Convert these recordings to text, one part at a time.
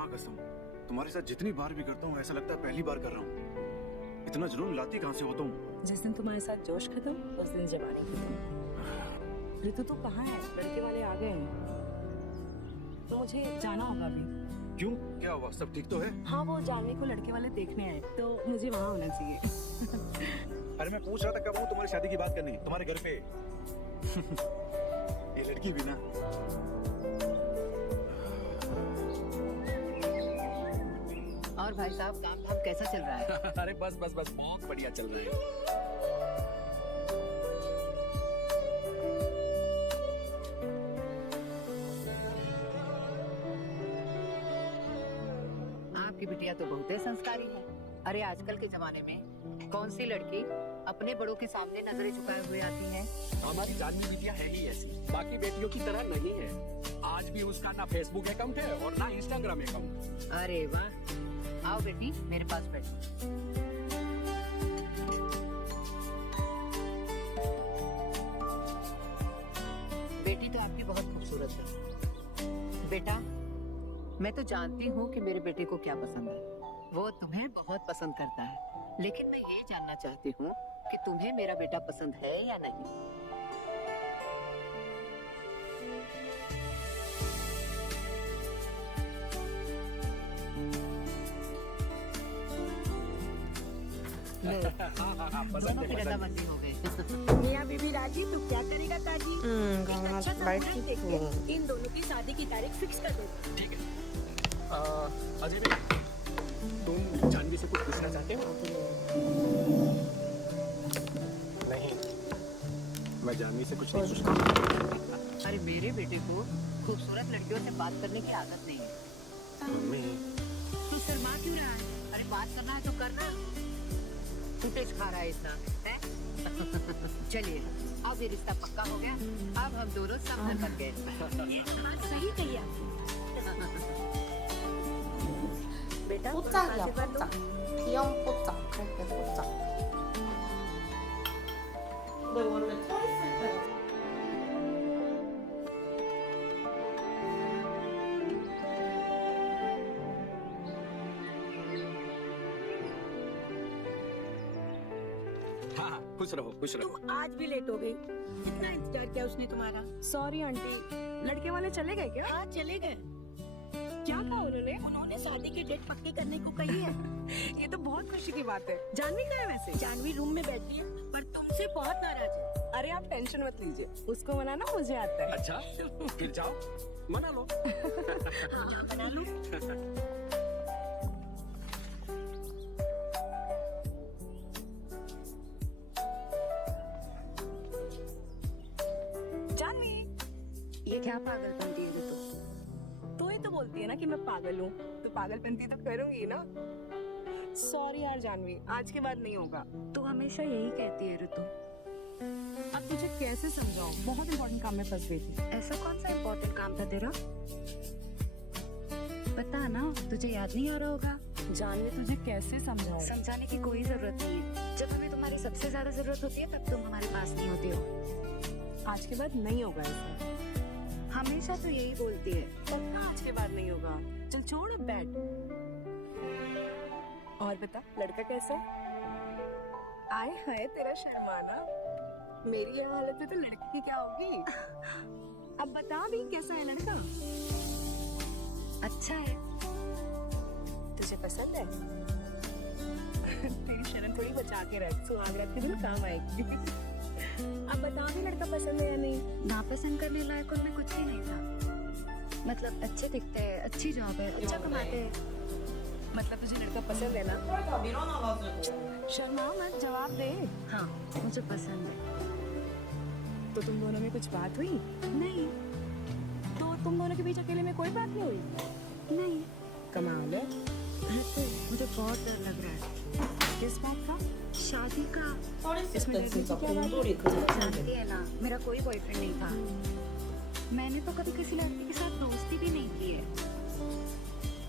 माँ कसम, तुम्हारे साथ जितनी बार भी करता हूँ ऐसा लगता है पहली बार कर रहा हूँ। इतना जुनून लाती कहाँ से हो तुम? जिस दिन तुम्हारे साथ जोश खत्म, उस दिन जवानी खत्म। ऋतु तू कहाँ है? लड़के वाले आ गए हैं तो मुझे जाना होगा अभी। क्यों, क्या हुआ? सब ठीक तो है? हाँ, वो जानवी को लड़के वाले देखने आए तो मुझे वहाँ होना चाहिए। अरे मैं पूछ रहा था कब हूँ तुम्हारी शादी की बात करनी, तुम्हारे घर पे। ये लड़की भी ना। और भाई साहब काम धाम कैसा चल रहा है? अरे बस बस बस बहुत बढ़िया चल रहा है। आपकी बिटिया तो बहुत ही संस्कारी है। अरे आजकल के जमाने में कौन सी लड़की अपने बड़ों के सामने नजरें झुकाए हुए आती है? हमारी जानवी बिटिया है ही ऐसी, बाकी बेटियों की तरह नहीं है। आज भी उसका ना फेसबुक अकाउंट है और ना इंस्टाग्राम अकाउंट। अरे वाह, आओ बेटी मेरे पास बैठो। बेटी तो आपकी बहुत खूबसूरत है। बेटा, मैं तो जानती हूँ कि मेरे बेटे को क्या पसंद है। वो तुम्हें बहुत पसंद करता है, लेकिन मैं ये जानना चाहती हूँ कि तुम्हें मेरा बेटा पसंद है या नहीं। दोनों की रजामंदी हो गई। मियाँ बीबी राजी, तू क्या करेगा ताजी? एक अच्छा सा मुहूर्त देख के इन दोनों की शादी की तारीख फिक्स कर दो। ठीक है। अजय भाई, तुम जानवी से कुछ पूछना चाहते हो? नहीं, मैं जानवी से कुछ नहीं पूछता। अरे मेरे बेटे को खूबसूरत लड़कियों से बात करने की आदत नहीं है। मम्मी, तू शर्मा क्यों रहा है? अरे बात करना है तो करना। फुटेज खा रहा है इतना, हैं? चलिए, अब ये रिश्ता पक्का हो गया। अब हम दोनों सब घर बन गए। सही कही आपने। बेटा 뽀짝이야, आशीर्वाद लो। 뽀짝. 귀여운 뽀짝. 갈게, 뽀짝. 근데 원래 서 있을 때가 हाँ हाँ, खुश रहो खुश रहो। तुम आज भी लेट हो गई। कितना इंतजार किया उसने तुम्हारा? सॉरी आंटी, लड़के वाले चले गए क्या? हाँ चले गए। क्या कहा उन्होंने? उन्होंने शादी की डेट पक्की करने को कही है। ये तो बहुत खुशी की बात है। जानवी कहाँ है वैसे? जानवी रूम में बैठी है, पर तुमसे बहुत नाराज है। अरे आप टेंशन मत लीजिए, उसको मनाना मुझे आता है। अच्छा, फिर जाओ मना लो। हाँ, मना लो। जानवी, ये क्या पागलपंती है ऋतु? तू ही तो बोलती है ना कि मैं पागल हूँ, तो पागलपंती तो करूंगी ना। सॉरी यार जानवी, आज के बाद नहीं होगा। तू हमेशा यही कहती है ऋतु। अब तुझे कैसे समझाऊं? बहुत इंपॉर्टेंट काम में फंस गई थी। ऐसा कौन सा इम्पोर्टेंट काम था तेरा? पता ना, तुझे याद नहीं आ रहा होगा। जानवी तुझे कैसे समझाऊं? समझाने की कोई जरूरत नहीं है। जब हमें तुम्हारी सबसे ज्यादा जरूरत होती है तब तुम हमारे पास नहीं होती हो। आज के बाद नहीं होगा ऐसा। हमेशा तो यही बोलती है। पक्का आज के बाद नहीं होगा। चल छोड़ अब बैठ। और बता, लड़का कैसा है? आए हाय तेरा शर्माना। मेरी ये हालत में तो लड़की की क्या होगी? अब बता भी कैसा है लड़का? अच्छा है। तुझे पसंद है? तेरी शर्म थोड़ी बचा के रख, सुहागरात के दिन काम आएगी। अब बता भी लड़का पसंद है या नहीं? नापसंद करने लायक उनमें कुछ ही नहीं था। मतलब अच्छे दिखते हैं, अच्छी जॉब है, अच्छा कमाते हैं। मतलब तुझे लड़का पसंद है ना? 다 밀어놔가지고. शर्मा मत, जवाब दे। हाँ, मुझे पसंद है। तो तुम दोनों में कुछ बात हुई? नहीं तो तुम दोनों के बीच अकेले में कोई बात नहीं हुई? नहीं। कमाल है। ऋतु, मुझे बहुत डर लग रहा है। किस बात का? शादी का। 서 있을 इसमें 때 लड़की 진짜 की क्या बात? 곰돌이 그 जानती 자체인데. है ना, मेरा कोई बॉयफ्रेंड नहीं था। मैंने तो कभी किसी लड़की के साथ दोस्ती भी नहीं की है।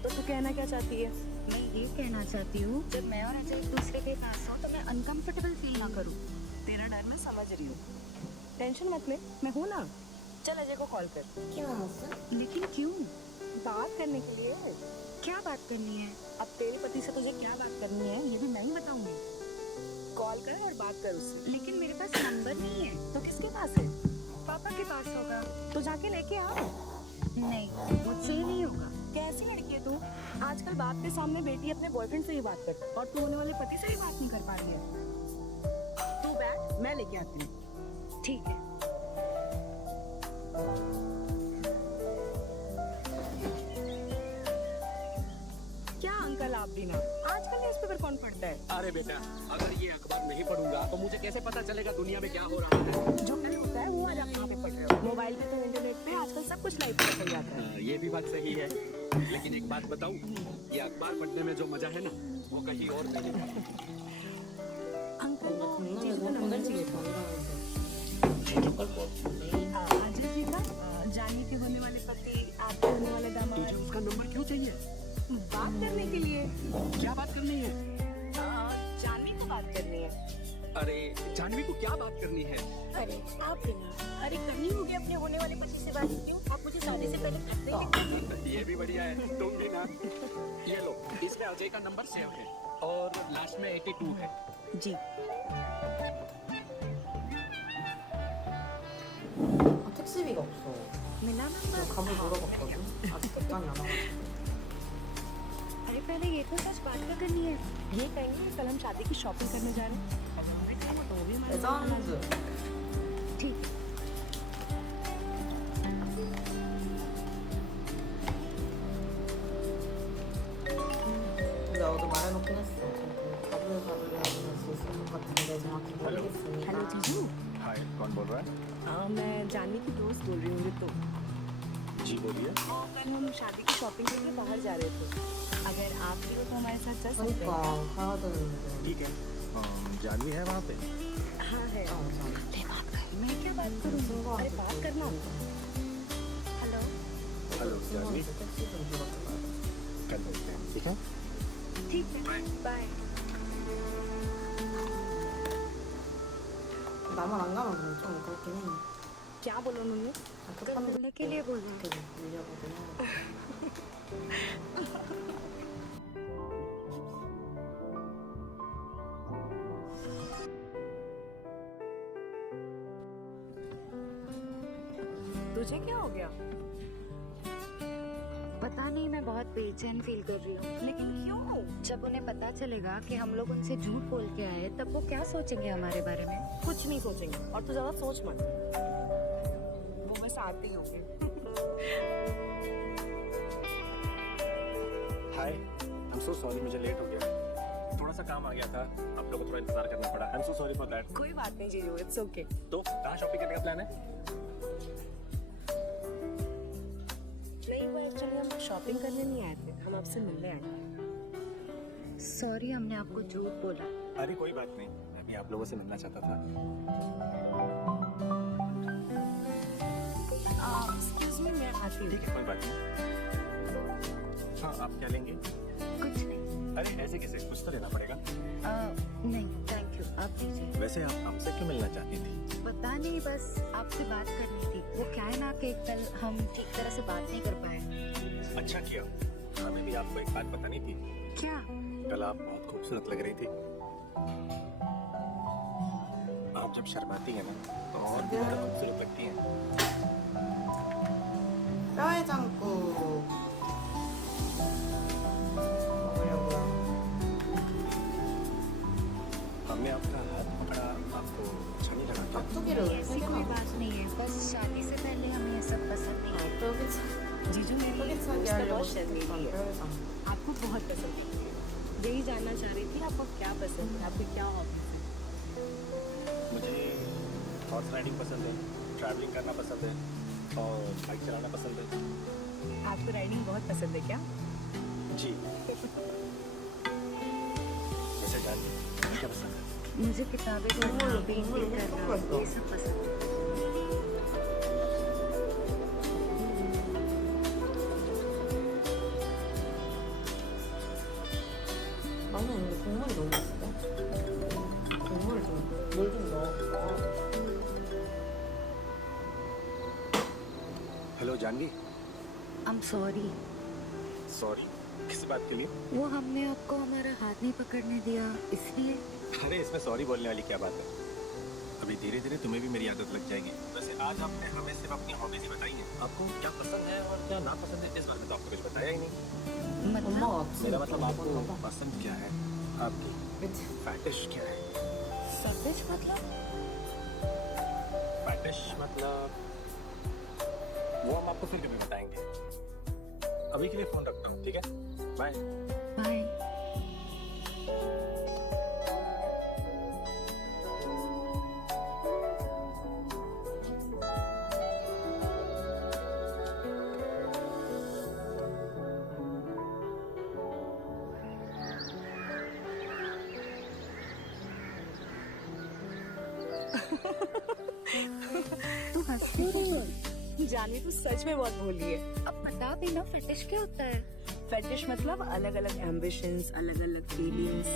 तो तू कहना क्या चाहती है? मैं ये कहना चाहती हूँ, जब मैं और अजय एक दूसरे के पास हो तो मैं अनकंफर्टेबल फील ना करूँ। तेरा डर मैं समझ रही हूँ, टेंशन मत ले, मैं हूँ ना। चल अजय को कॉल कर। 키 나눴어? लेकिन क्यों? बात करने के लिए। क्या बात करनी है? अब तेरे पति से तुझे क्या बात करनी है ये भी मैं ही बताऊंगी। कॉल कर और बात कर उससे। लेकिन मेरे पास नंबर नहीं है। तो किसके पास है? पापा के पास होगा। तो जाके लेके आ। नहीं, मुझसे ही नहीं होगा। कैसी लड़की है तू? आजकल बाप के सामने बेटी अपने बॉयफ्रेंड से ही बात करती और तू होने वाले पति से ही बात नहीं कर पा रही है। तू बैठ, मैं लेके आती हूँ। ठीक है। क्या अंकल आप भी ना, आजकल न्यूज़पेपर कौन पढ़ता है? अरे बेटा, अगर ये अखबार नहीं पढ़ूंगा तो मुझे कैसे पता चलेगा दुनिया में क्या हो रहा है? जो नहीं होता है वो आज आप कहाँ पे पढ़ रहे हो? मोबाइल पे तो इंटरनेट पे आजकल सब कुछ लाइव पता चल जाता है। हाँ, ये भी बात सही है, लेकिन एक बात बताऊं, ये अखबार पढ़ने में जो मजा है ना, वो कहीं और नहीं है। अंकल जीजू का नंबर चाहिए था। अजय जी का जानी के होने वाले पति, आपके होने वाले दामाद। तुझे उसका नंबर क्यों चाहिए? बात करने के लिए। क्या बात करनी है? जानवी को बात करनी है। अरे जानवी को क्या बात करनी है? अरे आप भी ना, अरे करनी होगी अपने होने वाले पति से बात। क्यों आप मुझे शादी से पहले करते हैं? ये भी बढ़िया है, तुम भी ना। ये लो, इसमें अजय का नंबर सेव है और लास्ट में 82 है। जी। 택시비가 없어. मिला नंबर? 감을 물어봤거든. 아직 답장이 안 와가지고. अरे पहले ये तो सच बात क्या करनी है? ये कहेंगे कल हम शादी की शॉपिंग करने जा रहे हैं। तो वो भी हमारे साथ आना। 레전드. ठीक है। 근데 어제 말해놓긴 했어. 가불가불 하면 수 있을 것 같은데 정확히 모르겠으니까. हेलो जीजू। हाय, कौन बोल रहा है? मैं जानवी की दोस्त बोल रही हूँ। तो जी बोलिए। कल हम शादी की शॉपिंग के लिए बाहर जा रहे थे। अगर आप भी हो तो हमारे साथ चल सकते 그러니까 हैं। 가야 되는데. ठीक है। जानवी है वहाँ पे? हाँ है। मैं क्या बात करूँ? अरे बात करना। हेलो। हेलो जानवी, 택시 좀 불러줘봐. कल मिलते हैं, ठीक है? ठीक है, बाय। 나만 안 가면 좀 그렇긴 해. क्या बोलो मम्मी? 급한 मिलने के लिए बोल रही 게 밀려거든. तुझे क्या हो गया? पता नहीं, मैं बहुत बेचैन फील कर रही हूँ। लेकिन क्यों? जब उन्हें पता चलेगा कि हम लोग उनसे झूठ बोल के आए, तब वो क्या सोचेंगे हमारे बारे में? कुछ नहीं सोचेंगे और तू ज्यादा सोच मत। वो बस आते होंगे। हाय, आई एम सो सॉरी, मुझे लेट हो गया। थोड़ा सा काम आ गया था, आप लोगों को थोड़ा इंतजार करना पड़ा। I am so sorry for that. कोई बात नहीं जीजू, इट्स ओके। तो कहाँ शॉपिंग करने का प्लान है? नहीं, वो एक्चुअली हम शॉपिंग करने नहीं आए थे, हम आपसे मिलने आए थे। सॉरी, हमने आपको झूठ बोला। अरे कोई बात नहीं, मैं भी आप लोगों से मिलना चाहता था। एक्सक्यूज मी, मैं आती हूँ। ठीक है, कोई बात नहीं। हाँ, आप क्या लेंगे? कुछ नहीं। अरे ऐसे कैसे, कुछ तो लेना पड़ेगा। नहीं, थैंक यू, आप दीजिए। वैसे आप हमसे क्यों मिलना चाहती थी? पता नहीं, बस आपसे बात करनी थी। वो क्या है ना कि कल हम ठीक तरह से बात नहीं कर पाए। अच्छा किया, हमें भी आपको एक बात बतानी थी। क्या? कल आप बहुत खूबसूरत लग रही थी। आप जब शर्माती हैं ना, तो और भी ज़्यादा खूबसूरत लगती हैं। 뼈해장국 먹으려고요. हमने आपका हाथ पकड़ा, आपको अच्छा नहीं लगा क्या? 깍두기를 ऐसी कोई बात नहीं है, बस शादी से पहले हमें ये सब पसंद नहीं है। जीजू मेरी 뼈기차기 उसका 하려고 बहुत शर्मीली है। 뼈해장국. आपको बहुत पसंद है। यही जानना चाह रही थी आपको क्या पसंद है, आपकी क्या हॉबी है? मुझे हॉर्स राइडिंग पसंद है, ट्रैवलिंग करना पसंद है और बाइक चलाना पसंद है। आपको राइडिंग बहुत पसंद है क्या? जी। वैसे जानिए, क्या पसंद है? मुझे किताबें पढ़ना, पेंटिंग करना, ये सब पसंद है। 나는 근데 국물이 너무 맛있대. 국물 좀, 물 좀 넣어. Hello Janvi, I'm sorry, sorry, किस बात के लिए? वो हमने आपको हमारा हाथ नहीं पकड़ने दिया इसलिए। अरे इसमें सॉरी बोलने वाली क्या बात है? अभी धीरे धीरे तुम्हें भी मेरी आदत लग जाएगी। वैसे आज आपने हमें सिर्फ अपनी हॉबीज ही बताई हैं। आपको क्या पसंद है और क्या ना पसंद है इस बारे में तो आपको कुछ बताया ही नहीं। मतलब मेरा मतलब आपको पसंद क्या है, आपकी फैटिश क्या है? सच मतलब फैटिश मतलब वो हम आपको फिर कभी बताएंगे। अभी के लिए फोन रखता हूँ, ठीक है? बाय। बाय। तू हंस क्यों रही है? जानवी तू सच में बहुत भोली है। अब बता भी ना फेटिश क्या होता है? फेटिश मतलब अलग अलग एम्बिशंस, अलग अलग फीलिंग्स,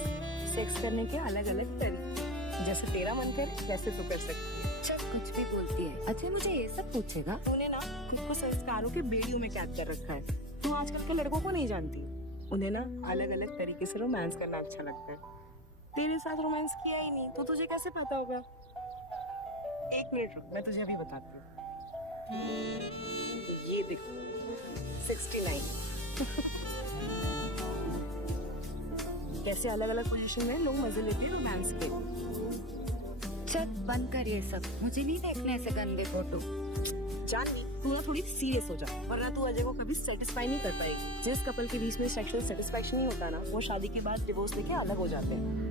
सेक्स करने के अलग अलग तरीके। जैसे तेरा मन करे वैसे तू कर सकती है। चल कुछ भी बोलती है। अजय मुझे ये सब पूछेगा? तूने ना खुद को संस्कारों के बेड़ियों में कैद कर रखा है। तू आजकल के लड़कों को नहीं जानती, उन्हें ना अलग अलग तरीके से रोमांस करना अच्छा लगता है। तेरे साथ रोमांस किया ही नहीं तो तुझे कैसे पता होगा? एक मिनट रुक, मैं तुझे अभी बताती हूँ। ये देखो 69 कैसे अलग अलग पोजीशन में लोग मजे लेते हैं रोमांस के। चल बंद कर ये सब, मुझे नहीं देखने ऐसे गंदे फोटो। जानवी तू ना थोड़ी सीरियस हो जा, वरना तू अजय को कभी सेटिस्फाई नहीं कर पाएगी। जिस कपल के बीच में सेक्सुअल सेटिस्फैक्शन नहीं होता ना, वो शादी के बाद डिवोर्स लेके अलग हो जाते हैं।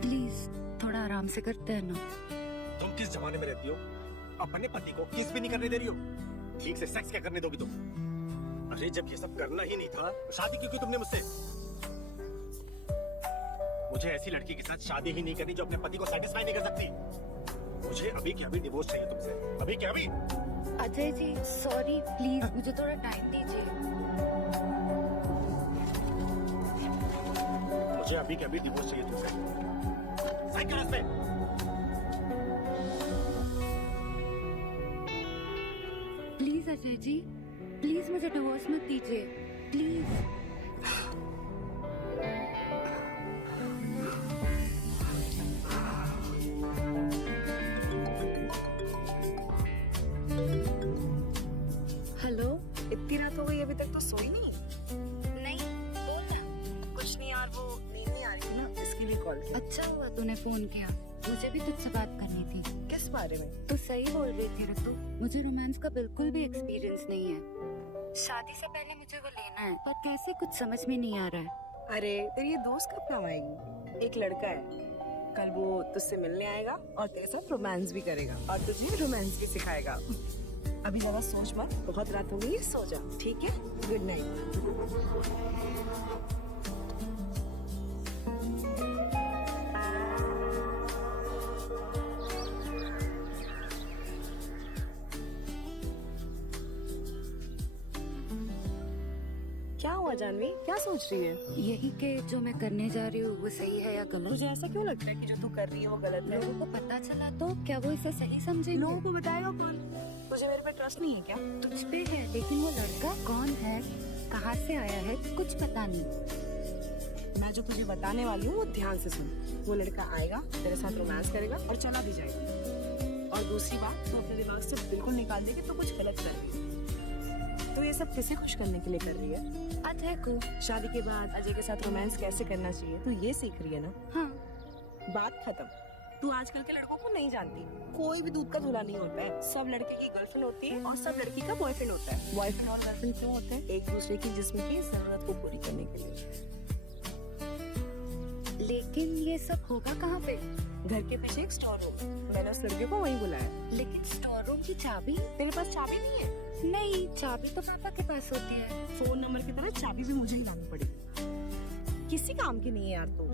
प्लीज थोड़ा आराम से करते हैं ना। तुम किस जमाने में रहती हो? अपने पति को किस भी नहीं करने दे रही हो? ठीक से सेक्स क्या करने दोगी तुम? अरे जब ये सब करना ही नहीं था तो शादी क्यों की तुमने मुझसे? मुझे ऐसी लड़की के साथ शादी ही नहीं करनी जो अपने पति को सेटिस्फाई नहीं कर सकती। मुझे अभी के अभी डिवोर्स चाहिए तुमसे, अभी के अभी। अजय जी सॉरी, प्लीज मुझे थोड़ा टाइम दीजिए। मुझे अभी के अभी डिवोर्स चाहिए तुमसे। साइन करो इस पे। प्लीज अजय जी, प्लीज मुझे डिवोर्स मत दीजिए, प्लीज। हेलो, इतनी रात हो गई अभी तक तो सोई नहीं? नहीं बोल ना। कुछ नहीं यार, वो नींद नहीं आ रही थी ना, इसके लिए कॉल किया। अच्छा हुआ तूने फोन किया, मुझे भी तुझसे बात करनी थी। किस बारे में? तू सही बोल रही थी ऋतु, मुझे रोमांस का बिल्कुल भी एक्सपीरियंस नहीं है। शादी से पहले मुझे वो लेना है, पर कैसे कुछ समझ में नहीं आ रहा है। अरे तेरी ये दोस्त कब काम आएगी? एक लड़का है, कल वो तुझसे मिलने आएगा और तेरे साथ रोमांस भी करेगा और तुझे रोमांस भी सिखाएगा। अभी ज्यादा सोच मत, बहुत रात हो गई है, सो जा, ठीक है? Good night. क्या हुआ जानवी, क्या सोच रही है? यही कि जो मैं करने जा रही हूँ वो सही है या गलत। तुझे ऐसा क्यों लगता है कि जो तू कर रही है वो गलत है? लोगों को पता चला तो क्या वो इसे सही समझेंगे? लोगों को बताएगा कौन? तुझे मेरे पे ट्रस्ट नहीं है क्या? तुझ पे है, लेकिन वो लड़का कौन है, कहाँ से आया है, कुछ पता नहीं। मैं जो तुझे बताने वाली हूँ वो ध्यान से सुन। वो लड़का आएगा, तेरे साथ रोमांस करेगा और चला भी जाएगा। और दूसरी बात, तू अपने दिमाग से बिल्कुल निकाल दे कि तू कुछ गलत कर रही है। तो ये सब किसे खुश करने के लिए कर रही है? अजय को। शादी के बाद अजय के साथ रोमांस कैसे करना चाहिए तू ये सीख रही है ना? हाँ। बात खत्म। तू आजकल के लड़कों को नहीं जानती, कोई भी दूध का धुला नहीं होता है। सब लड़के की गर्लफ्रेंड होती है और सब लड़की का बॉयफ्रेंड होता है। बॉयफ्रेंड और गर्लफ्रेंड क्यों होते हैं? एक दूसरे की जिस्म की जरूरत को पूरी करने के लिए। लेकिन ये सब होगा कहाँ पे? घर के पीछे एक स्टोर रूम, मैंने उस लड़के को वहीं बुलाया। लेकिन स्टोर रूम की चाबी? तेरे पास चाबी नहीं है? नहीं, चाबी तो पापा के पास होती है। फोन नंबर की तरह चाबी भी मुझे ही लानी पड़ेगी। किसी काम की नहीं है यार तू।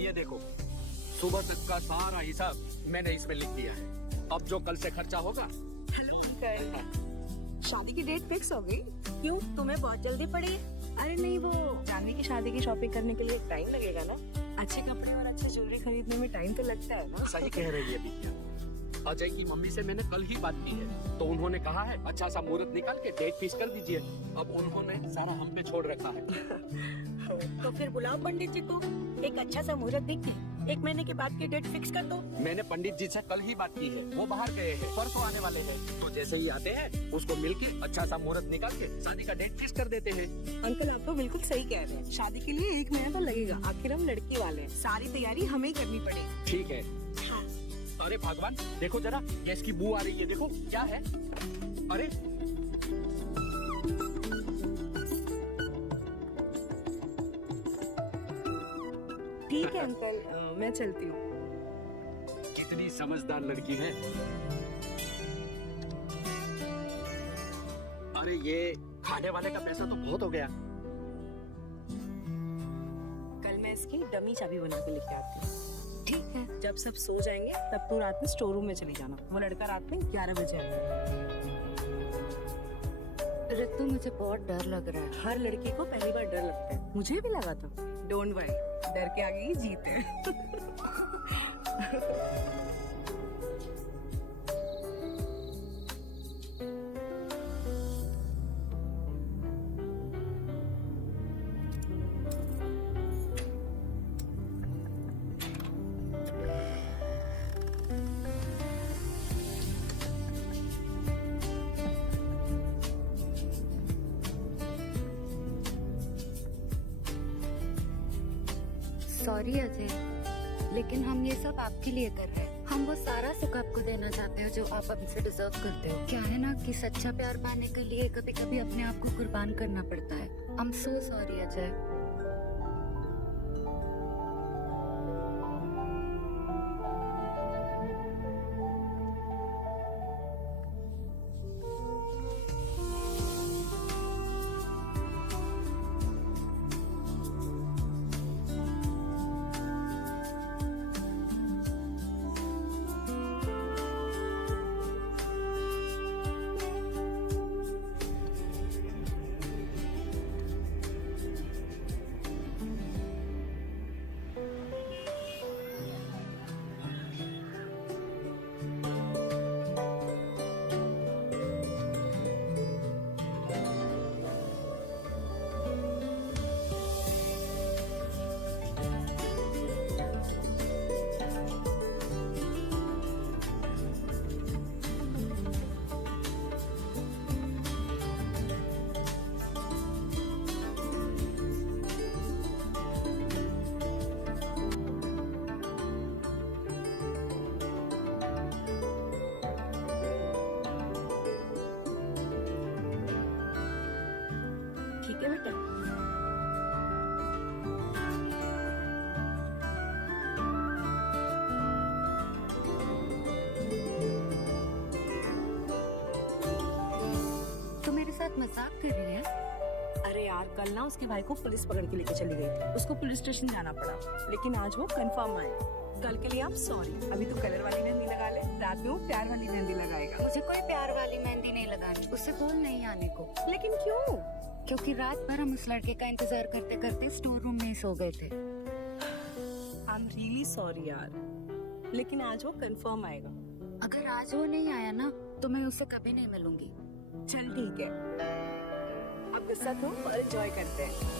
ये देखो, सुबह तक का सारा हिसाब मैंने इसमें लिख दिया है। अब जो कल से खर्चा होगा। हेलो अंकल, शादी की डेट फिक्स हो गई? क्यों, तुम्हें बहुत जल्दी पड़ी है? अरे नहीं, वो जानवी की शादी की शॉपिंग करने के लिए टाइम लगेगा ना। अच्छे कपड़े और अच्छे ज्वेलरी खरीदने में टाइम तो लगता है ना। सही कह रही है विद्या। अजय की मम्मी से मैंने कल ही बात की है, तो उन्होंने कहा है अच्छा सा मुहूर्त निकाल के डेट फिक्स कर दीजिए। अब उन्होंने सारा हम पे छोड़ रखा है। तो फिर बुलाओ पंडित जी को, एक अच्छा सा मुहूर्त देख के 1 महीने के बाद की डेट फिक्स कर दो। मैंने पंडित जी से कल ही बात की है, वो बाहर गए हैं, परसों आने वाले हैं। तो जैसे ही आते हैं उसको मिलके अच्छा सा मुहूर्त निकाल के शादी का डेट फिक्स कर देते हैं। अंकल आप तो बिल्कुल सही कह रहे हैं, शादी के लिए 1 महीना तो लगेगा। आखिर हम लड़की वाले हैं, सारी तैयारी हमें ही करनी पड़ेगी। ठीक है। अरे भगवान, देखो जरा, गैस की बू आ रही है, देखो क्या है। अरे ठीक है अंकल, मैं चलती हूँ। कितनी समझदार लड़की है। अरे ये खाने वाले का पैसा तो बहुत हो गया। कल मैं इसकी डमी चाबी बना के लेके आती हूँ। ठीक है। जब सब सो जाएंगे तब तू रात में स्टोर रूम में चली जाना। वो लड़का रात में 11 बजे आएगा। ऋतु, मुझे बहुत डर लग रहा है। हर लड़की को पहली बार डर लगता है, मुझे भी लगा था। डोंट वरी, डर के आगे ही जीत है। सॉरी अजय, लेकिन हम ये सब आपके लिए कर रहे हैं। हम वो सारा सुख आपको देना चाहते हो जो आप हमसे डिजर्व करते हो। क्या है ना कि सच्चा प्यार पाने के लिए कभी कभी अपने आप को कुर्बान करना पड़ता है। I am so sorry Ajay. ठीक है बेटा। तो मेरे साथ मजाक कर रही है? अरे यार, कल ना उसके भाई को पुलिस पकड़ के लेके चली गई थी। उसको पुलिस स्टेशन जाना पड़ा, लेकिन आज वो कंफर्म आए। कल के लिए आप सॉरी। अभी तो कलर वाली मेहंदी लगा ले, रात में वो प्यार वाली मेहंदी लगाएगा। मुझे कोई प्यार वाली मेहंदी नहीं लगानी, उससे बोल नहीं आने को। लेकिन क्यों? क्योंकि रात भर हम उस लड़के का इंतजार करते करते स्टोर रूम में ही सो गए थे। आई एम रियली सॉरी यार, लेकिन आज वो कंफर्म आएगा। अगर आज वो नहीं आया ना तो मैं उससे कभी नहीं मिलूंगी। चल ठीक है, अब गुस्सा तो और एंजॉय करते हैं।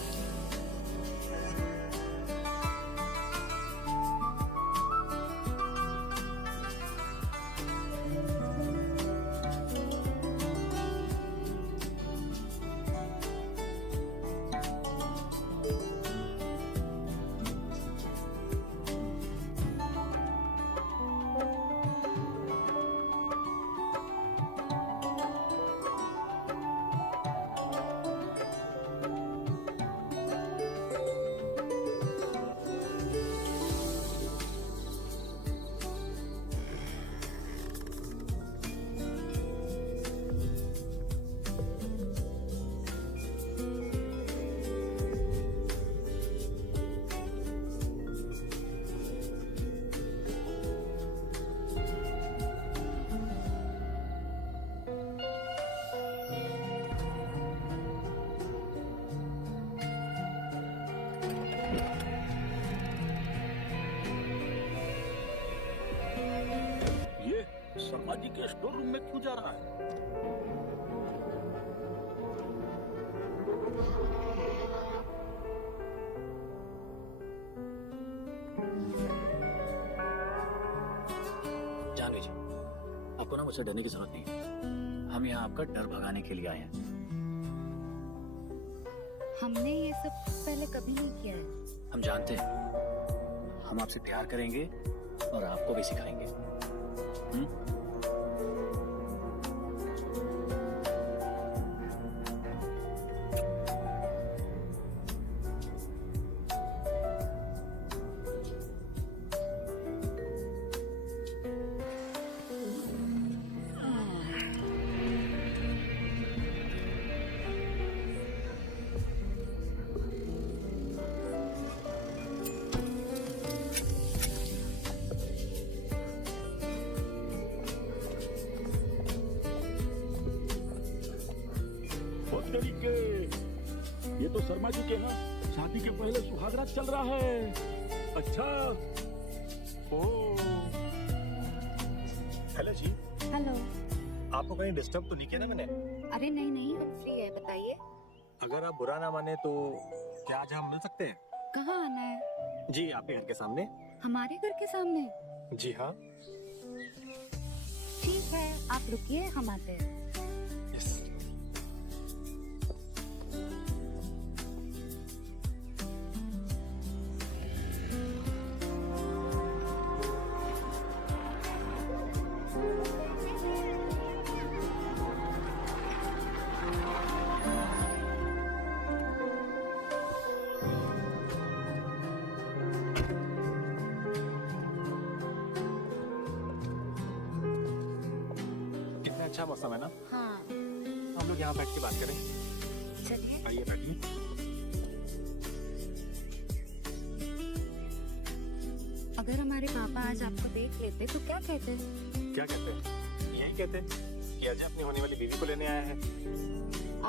रूम में क्यों जा रहा है? जान लीजिए, आपको ना मुझसे डरने की जरूरत नहीं है। हम यहाँ आपका डर भगाने के लिए आए हैं। हमने ये सब पहले कभी नहीं किया है। हम जानते हैं, हम आपसे प्यार करेंगे और आपको भी सिखाएंगे। तरीके ये तो शर्मा जी के ना शादी के पहले सुहागरात चल रहा है। अच्छा। ओ हेलो जी, हेलो। आपको कहीं डिस्टर्ब तो नहीं किया ना मैंने? अरे नहीं नहीं, हम फ्री है, बताइए। अगर आप बुरा ना माने तो क्या आज हम मिल सकते हैं? कहाँ आना है? जी, आपके घर के सामने। हमारे घर के सामने? जी हाँ। ठीक है, आप रुकिए, हम आते हैं। यस। कितना अच्छा मौसम है ना? हाँ हम लोग यहाँ बैठ के बात करें। चलिए। आइए बैठिए। अगर हमारे पापा आज आपको देख लेते तो क्या कहते? क्या कहते हैं? यही कहते हैं कि अजय अपनी होने वाली बीवी को लेने आया है।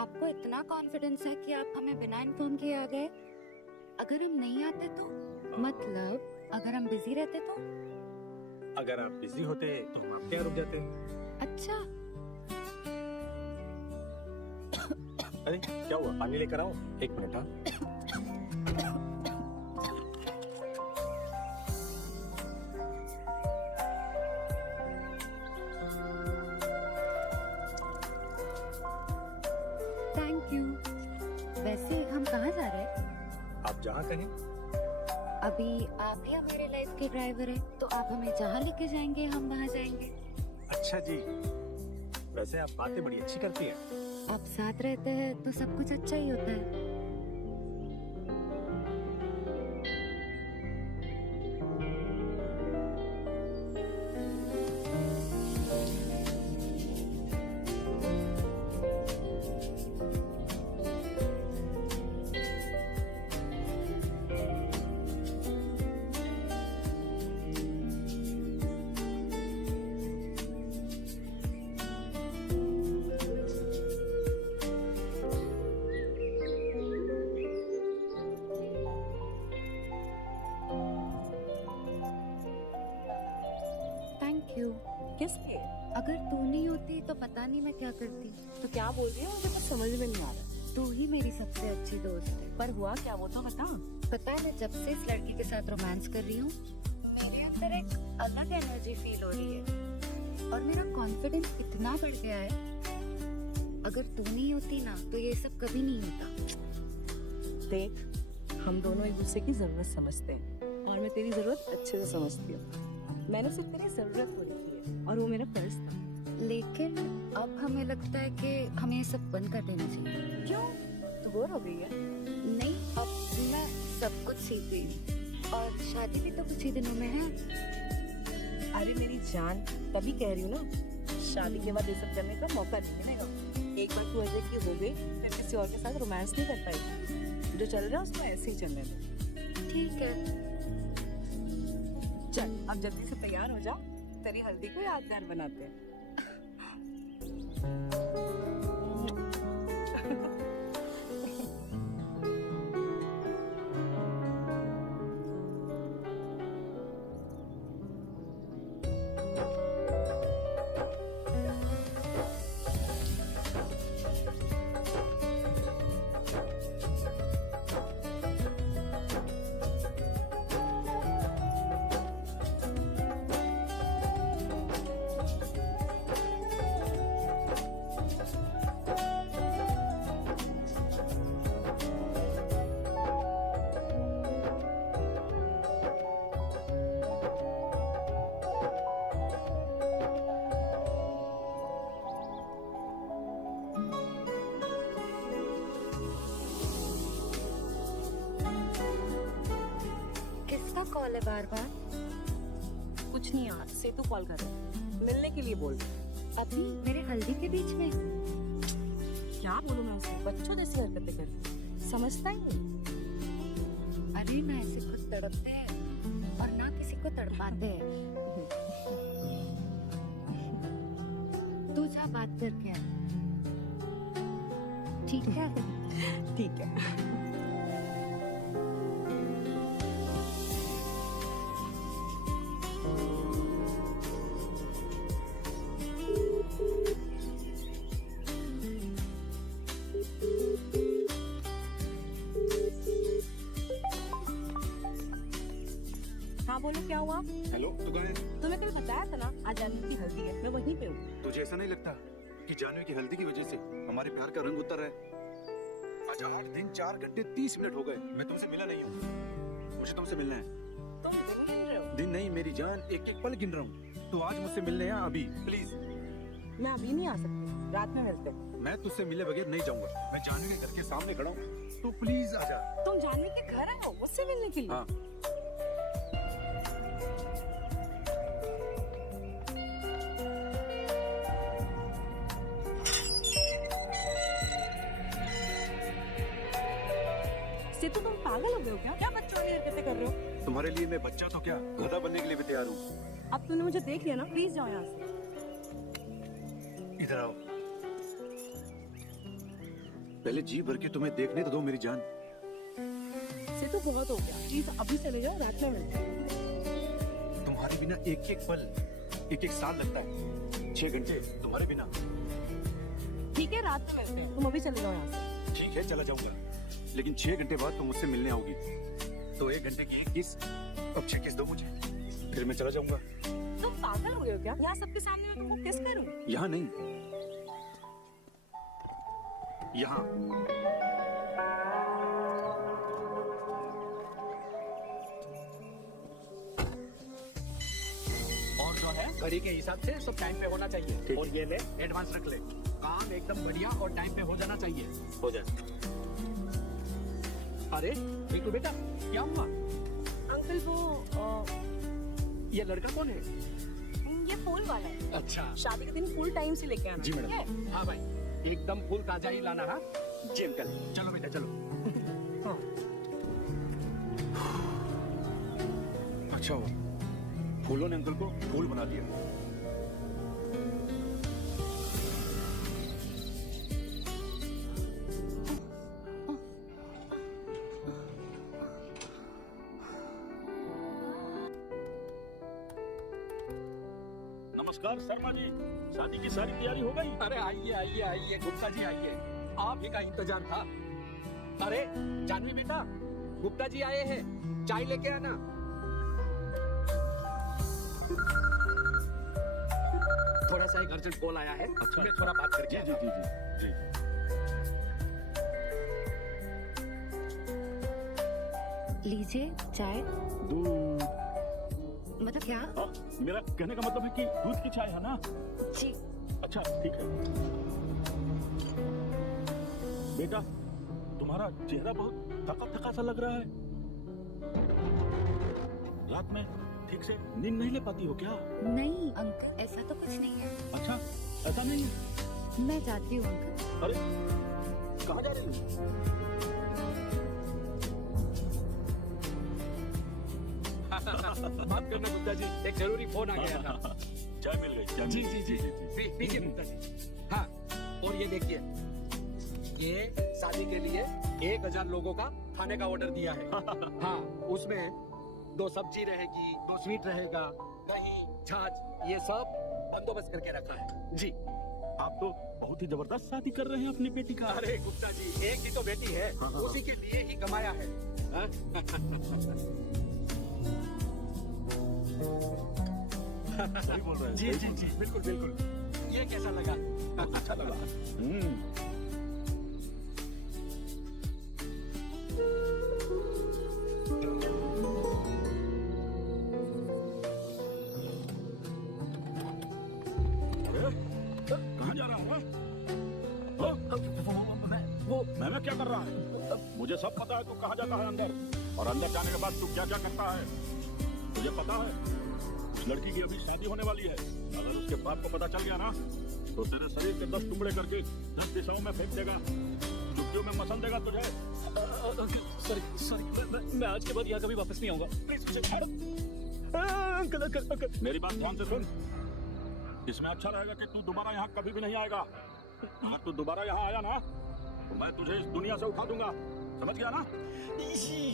आपको इतना कॉन्फिडेंस है कि आप हमें बिना इन्फॉर्म किए आ गए? अगर हम नहीं आते तो? मतलब अगर हम बिजी रहते तो? अगर आप बिजी होते तो हम आपके यहाँ रुक जाते। अच्छा। अरे क्या हुआ, पानी लेकर आओ? एक मिनट। हाँ, थैंक यू। वैसे हम कहाँ जा रहे हैं? आप जहाँ कहें। अभी आप ही हमारे लाइफ के ड्राइवर हैं, तो आप हमें जहाँ लेके जाएंगे हम वहाँ जाएंगे। अच्छा जी, वैसे आप बातें बड़ी अच्छी करती हैं। आप साथ रहते हैं तो सब कुछ अच्छा ही होता है। Thank you. किस लिए? अगर तू नहीं होती तो पता नहीं मैं क्या करती। तो क्या बोल रही हो, मुझे कुछ समझ में नहीं आ रहा। तू ही मेरी सबसे अच्छी दोस्त है। पर हुआ क्या, वो तो बता। पता है, मैं जब से इस लड़की के साथ रोमांस कर रही हूँ मेरे अंदर एक अलग एनर्जी फील हो रही है और मेरा कॉन्फिडेंस इतना बढ़ गया है। अगर तू नहीं होती ना तो ये सब कभी नहीं होता। देख, हम दोनों एक दूसरे की जरूरत समझते हैं और मैं तेरी जरूरत अच्छे से समझती हूँ। मैंने सिर्फ तेरी जरूरत पूरी की है और वो मेरा फर्ज था। लेकिन अब हमें लगता है कि हमें ये सब बंद कर देना चाहिए। क्यों? तू बोर हो गई है? नहीं, अब मैं सब कुछ सीख गई हूँ और शादी भी तो कुछ ही दिनों में है। अरे मेरी जान, तभी कह रही हूँ ना, शादी के बाद ये सब करने का मौका नहीं मिलेगा। एक बार तू अजय की हो गई फिर किसी और के साथ रोमांस नहीं कर पाएगी। जो चल रहा है उसको ऐसे ही चलने दे। ठीक है। चल अब जल्दी से तैयार हो जा, तेरी हल्दी को यादगार बनाते हैं। कॉल है बार बार? कुछ नहीं यार, सेतु कॉल कर रहा है, मिलने के लिए बोल रहा है। अभी मेरे हल्दी के बीच में? क्या बोलूं मैं उसे, बच्चों जैसी हरकतें करती है, समझता ही नहीं। अरे ना ऐसे खुद तड़पते हैं और ना किसी को तड़पाते हैं। तू जा बात करके आ। ठीक है? ठीक है। हाँ बोलो, क्या हुआ? हेलो, तू कहाँ है? तुम्हें कल बताया था ना आज जानवी की हल्दी है, मैं वहीं पे हूँ। तुझे ऐसा नहीं लगता कि जानवी की हल्दी की वजह से हमारे प्यार का रंग उतर रहा है? आज 8 दिन 4 घंटे 30 मिनट हो गए, मैं तुमसे मिला नहीं हूँ। मुझे तुमसे मिलना है। तुम दिन गिन रहे हो? दिन नहीं, मेरी जान, एक एक पल गिन रहा हूँ। तो आज मुझसे मिलने आ अभी, प्लीज। मैं अभी नहीं आ सकती, रात में मिलते हैं। मैं तुझसे मिले बगैर नहीं जाऊंगा। मैं जानवी के घर के सामने खड़ा हूँ, तो प्लीज आजा। तुम जानवी के घर आए हो उससे मिलने के लिए? हाँ। सेतु तुम पागल हो गए हो क्या? क्या बच्चों वाली हरकतें कर रहे हो? तुम्हारे लिए मैं बच्चा तो क्या, गधा बनने के लिए भी तैयार हूँ। अब तूने मुझे देख लिया ना, प्लीज जाओ यहाँ से। इधर आओ, पहले जी भर के तुम्हें देखने तो दो मेरी जान। सेतु बहुत हो गया, प्लीज अभी चले जाओ, रात में मिलते हैं। तुम्हारे बिना एक एक पल, एक एक साल लगता है। 6 घंटे तुम्हारे बिना। ठीक है, रात में मिलते हैं, तुम अभी चले जाओ यहाँ से। ठीक है, चला जाऊंगा, लेकिन 6 घंटे बाद तुम मुझसे मिलने आओगी, तो 1 घंटे की एक किस, अब 6 किस दो मुझे, फिर मैं चला जाऊंगा। तुम पागल हो गए हो क्या? यहाँ सबके सामने मैं तुमको किस करूँ? यहाँ नहीं, यहाँ। और जो है घड़ी के हिसाब से सब टाइम पे होना चाहिए। और ये ले, एडवांस रख ले। काम एकदम बढ़िया और टाइम पे हो जाना चाहिए। हो जाए। अरे बिल्कुल बेटा, क्या हुआ? अंकल वो ये लड़का कौन है? ये फूल वाला है। अच्छा। शादी के दिन फुल टाइम से लेके आना। जी मैडम। ठीक है? हाँ भाई, एकदम फूल ताजा ही लाना। हाँ जी अंकल। चलो बेटा चलो। अच्छा हो, फूलों ने अंकल को फूल बना दिया। नमस्कार शर्मा जी, शादी की सारी तैयारी हो गई? अरे आइए आइए आइए गुप्ता जी आइए, आप ही का इंतजार था। अरे जानवी बेटा, गुप्ता जी आए हैं, चाय लेके आना। थोड़ा सा एक अर्जेंट कॉल आया है। अच्छा। मैं थोड़ा बात करके जी जी जी जी जी। लीजिए चाय। दूध? मतलब क्या? हाँ, मेरा कहने का मतलब है कि दूध की चाय है ना? जी। अच्छा ठीक है। बेटा, तुम्हारा चेहरा बहुत थका थका सा लग रहा है। रात में ठीक से नींद नहीं ले पाती हो क्या? नहीं अंकल, ऐसा तो कुछ नहीं है। अच्छा, ऐसा नहीं है? मैं जाती हूँ अंकल। अरे कहाँ जा रही हो? बात करना गुप्ता जी, एक जरूरी फोन आ गया था। चाय मिल गई? चाय जी मिल जी गई। जी, पीजिए गुप्ता जी। हाँ, और ये देखिए, ये शादी के लिए 1000 लोगों का खाने का ऑर्डर दिया है। हाँ, उसमें 2 सब्जी रहेगी, 2 स्वीट रहेगा, दही, छाछ, ये सब बंदोबस्त करके रखा है। जी। आप तो बहुत ही जबरदस्त शादी कर रहे हैं अपनी बेटी का। अरे गुप्ता जी, एक ही तो बेटी है, उसी के लिए ही कमाया है। हाँ? सही बोल रहे हैं। जी जी जी, बिल्कुल बिल्कुल। ये कैसा लगा? अच्छा लगा। कहाँ जा रहा है? मैं क्या कर रहा है? मुझे सब पता है तू कहाँ जाता है अंदर, और अंदर जाने के बाद तू क्या क्या करता है। तुझे पता है उस लड़की की अभी शादी होने वाली है। अगर उसके बाप को पता चल गया ना तो तेरे शरीर के 10 टुकड़े करके 10 दिशाओं में फेंक देगा, चुटकियों में मसल देगा तुझे। सॉरी मैं आज के बाद यहाँ कभी वापस नहीं आऊंगा, प्लीज मुझे छोड़ो। अंकल अंकल अंकल मेरी बात ध्यान से सुन, इसमें अच्छा रहेगा कि तू दोबारा यहाँ कभी भी नहीं आएगा। अगर तू दोबारा यहाँ आया ना तो मैं तुझे इस दुनिया से उठा दूंगा, समझ गया ना?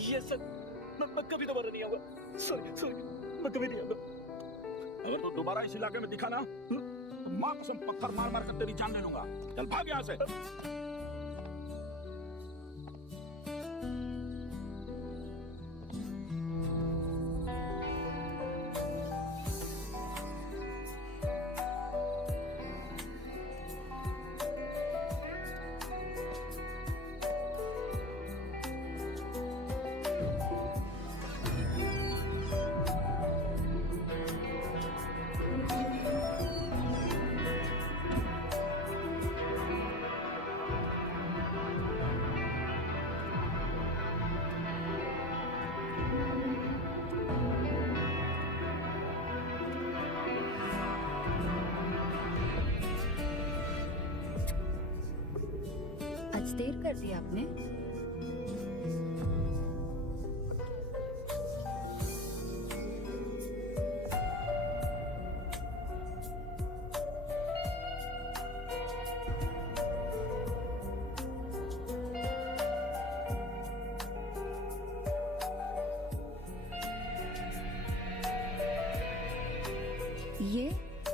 ये सर मैं कभी दोबारा नहीं आऊंगा। सॉरी मैं कभी नहीं आऊंगा। अगर तू दोबारा इस इलाके में दिखा ना तो माँ कसम पत्थर मार मार कर तेरी जान ले लूंगा। चल भाग यहाँ से। आज देर कर दी आपने।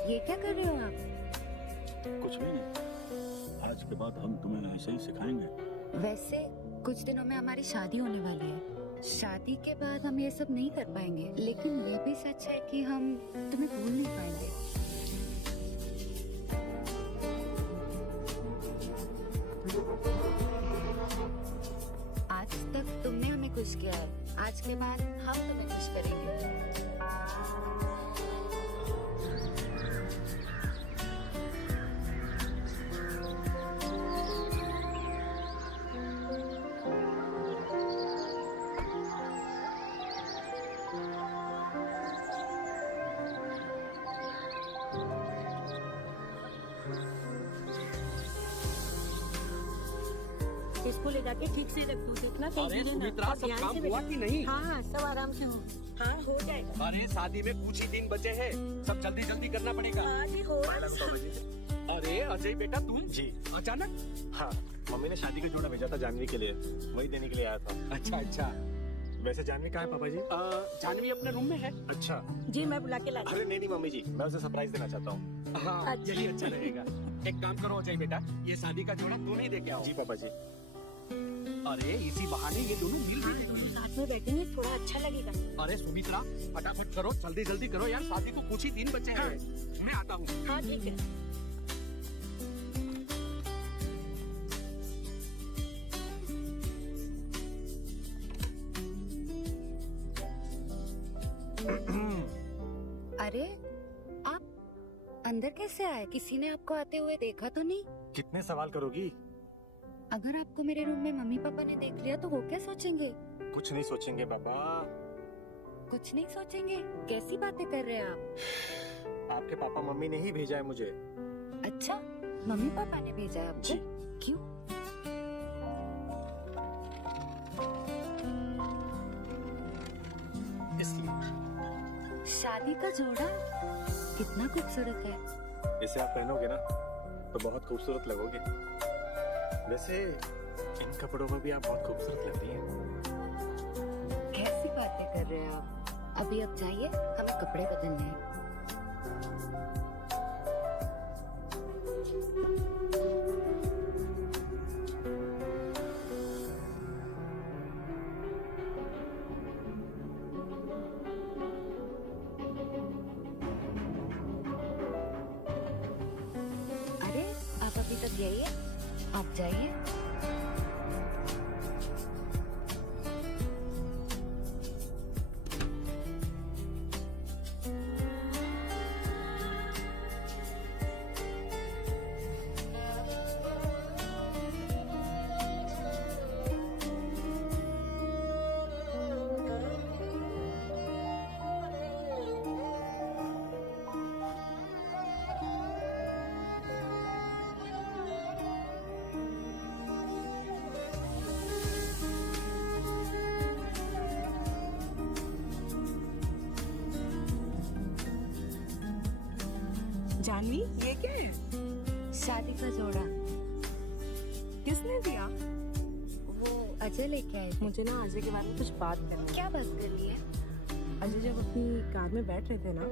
ये क्या कर रहे हो आप? कुछ भी नहीं, आज के बाद हम तुम्हें ऐसे ही सिखाएंगे। वैसे कुछ दिनों में हमारी शादी होने वाली है। शादी के बाद हम ये सब नहीं कर पाएंगे, लेकिन ये भी सच है कि हम तुम्हें भूल नहीं पाएंगे। आज तक तुमने हमें खुश किया है, आज के बाद हम तुम्हें खुश करेंगे। इसको ले जाके ठीक से रख दो, देखना अरे टेंशन लेना। सुमित्रा, और सब ध्यान काम से हुआ बैठना। कि नहीं? हाँ सब आराम से हो। हाँ हो जाएगा। अरे शादी में कुछ ही दिन बचे हैं, सब जल्दी जल्दी करना पड़ेगा। हाँ जी हो अरे अजय बेटा तुम जी अचानक? हाँ, मम्मी ने शादी का जोड़ा भेजा था जानवी के लिए, वही देने के लिए आया था। अच्छा अच्छा। वैसे जानवी कहाँ है पापा जी? जानवी अपने रूम में है। अच्छा। जी मैं बुला के ला अरे नहीं मम्मी जी, मैं उसे सरप्राइज देना चाहता हूँ। हाँ अच्छा। यही अच्छा रहेगा। एक काम करो अजय बेटा, ये शादी का जोड़ा तुम ही दे के आओ। जी पापा जी। अरे इसी बहाने ये दोनों मिल भी गए। साथ में बैठेंगे थोड़ा अच्छा लगेगा। अरे सुमित्रा फटाफट करो, जल्दी जल्दी करो यार, शादी को कुछ ही दिन बचे हैं। मैं आता हूँ। हाँ ठीक है। अरे आप अंदर कैसे आए? किसी ने आपको आते हुए देखा तो नहीं? कितने सवाल करोगी? अगर आपको मेरे रूम में मम्मी पापा ने देख लिया तो वो क्या सोचेंगे? कुछ नहीं सोचेंगे पापा। कुछ नहीं सोचेंगे? कैसी बातें कर रहे हैं आप? आपके पापा मम्मी ने ही भेजा है मुझे। अच्छा, मम्मी पापा ने भेजा है आपको? जी। क्यों? इसलिए। शादी का जोड़ा कितना खूबसूरत है। इसे आप पहनोगे ना तो बहुत खूबसूरत लगोगे। वैसे इन कपड़ों में भी आप बहुत खूबसूरत लग रही हैं। कैसी बातें कर रहे हैं आप? अभी अब जाइए, हमें कपड़े बदलने हैं। अरे आप अभी तक यही है, आप जाइए। जानवी, ये क्या है? शादी का जोड़ा किसने दिया? वो अजय लेके आए थे। मुझे ना अजय के बारे में कुछ बात करनी है। क्या बात करनी है? अजय जब अपनी कार में बैठ रहे थे ना,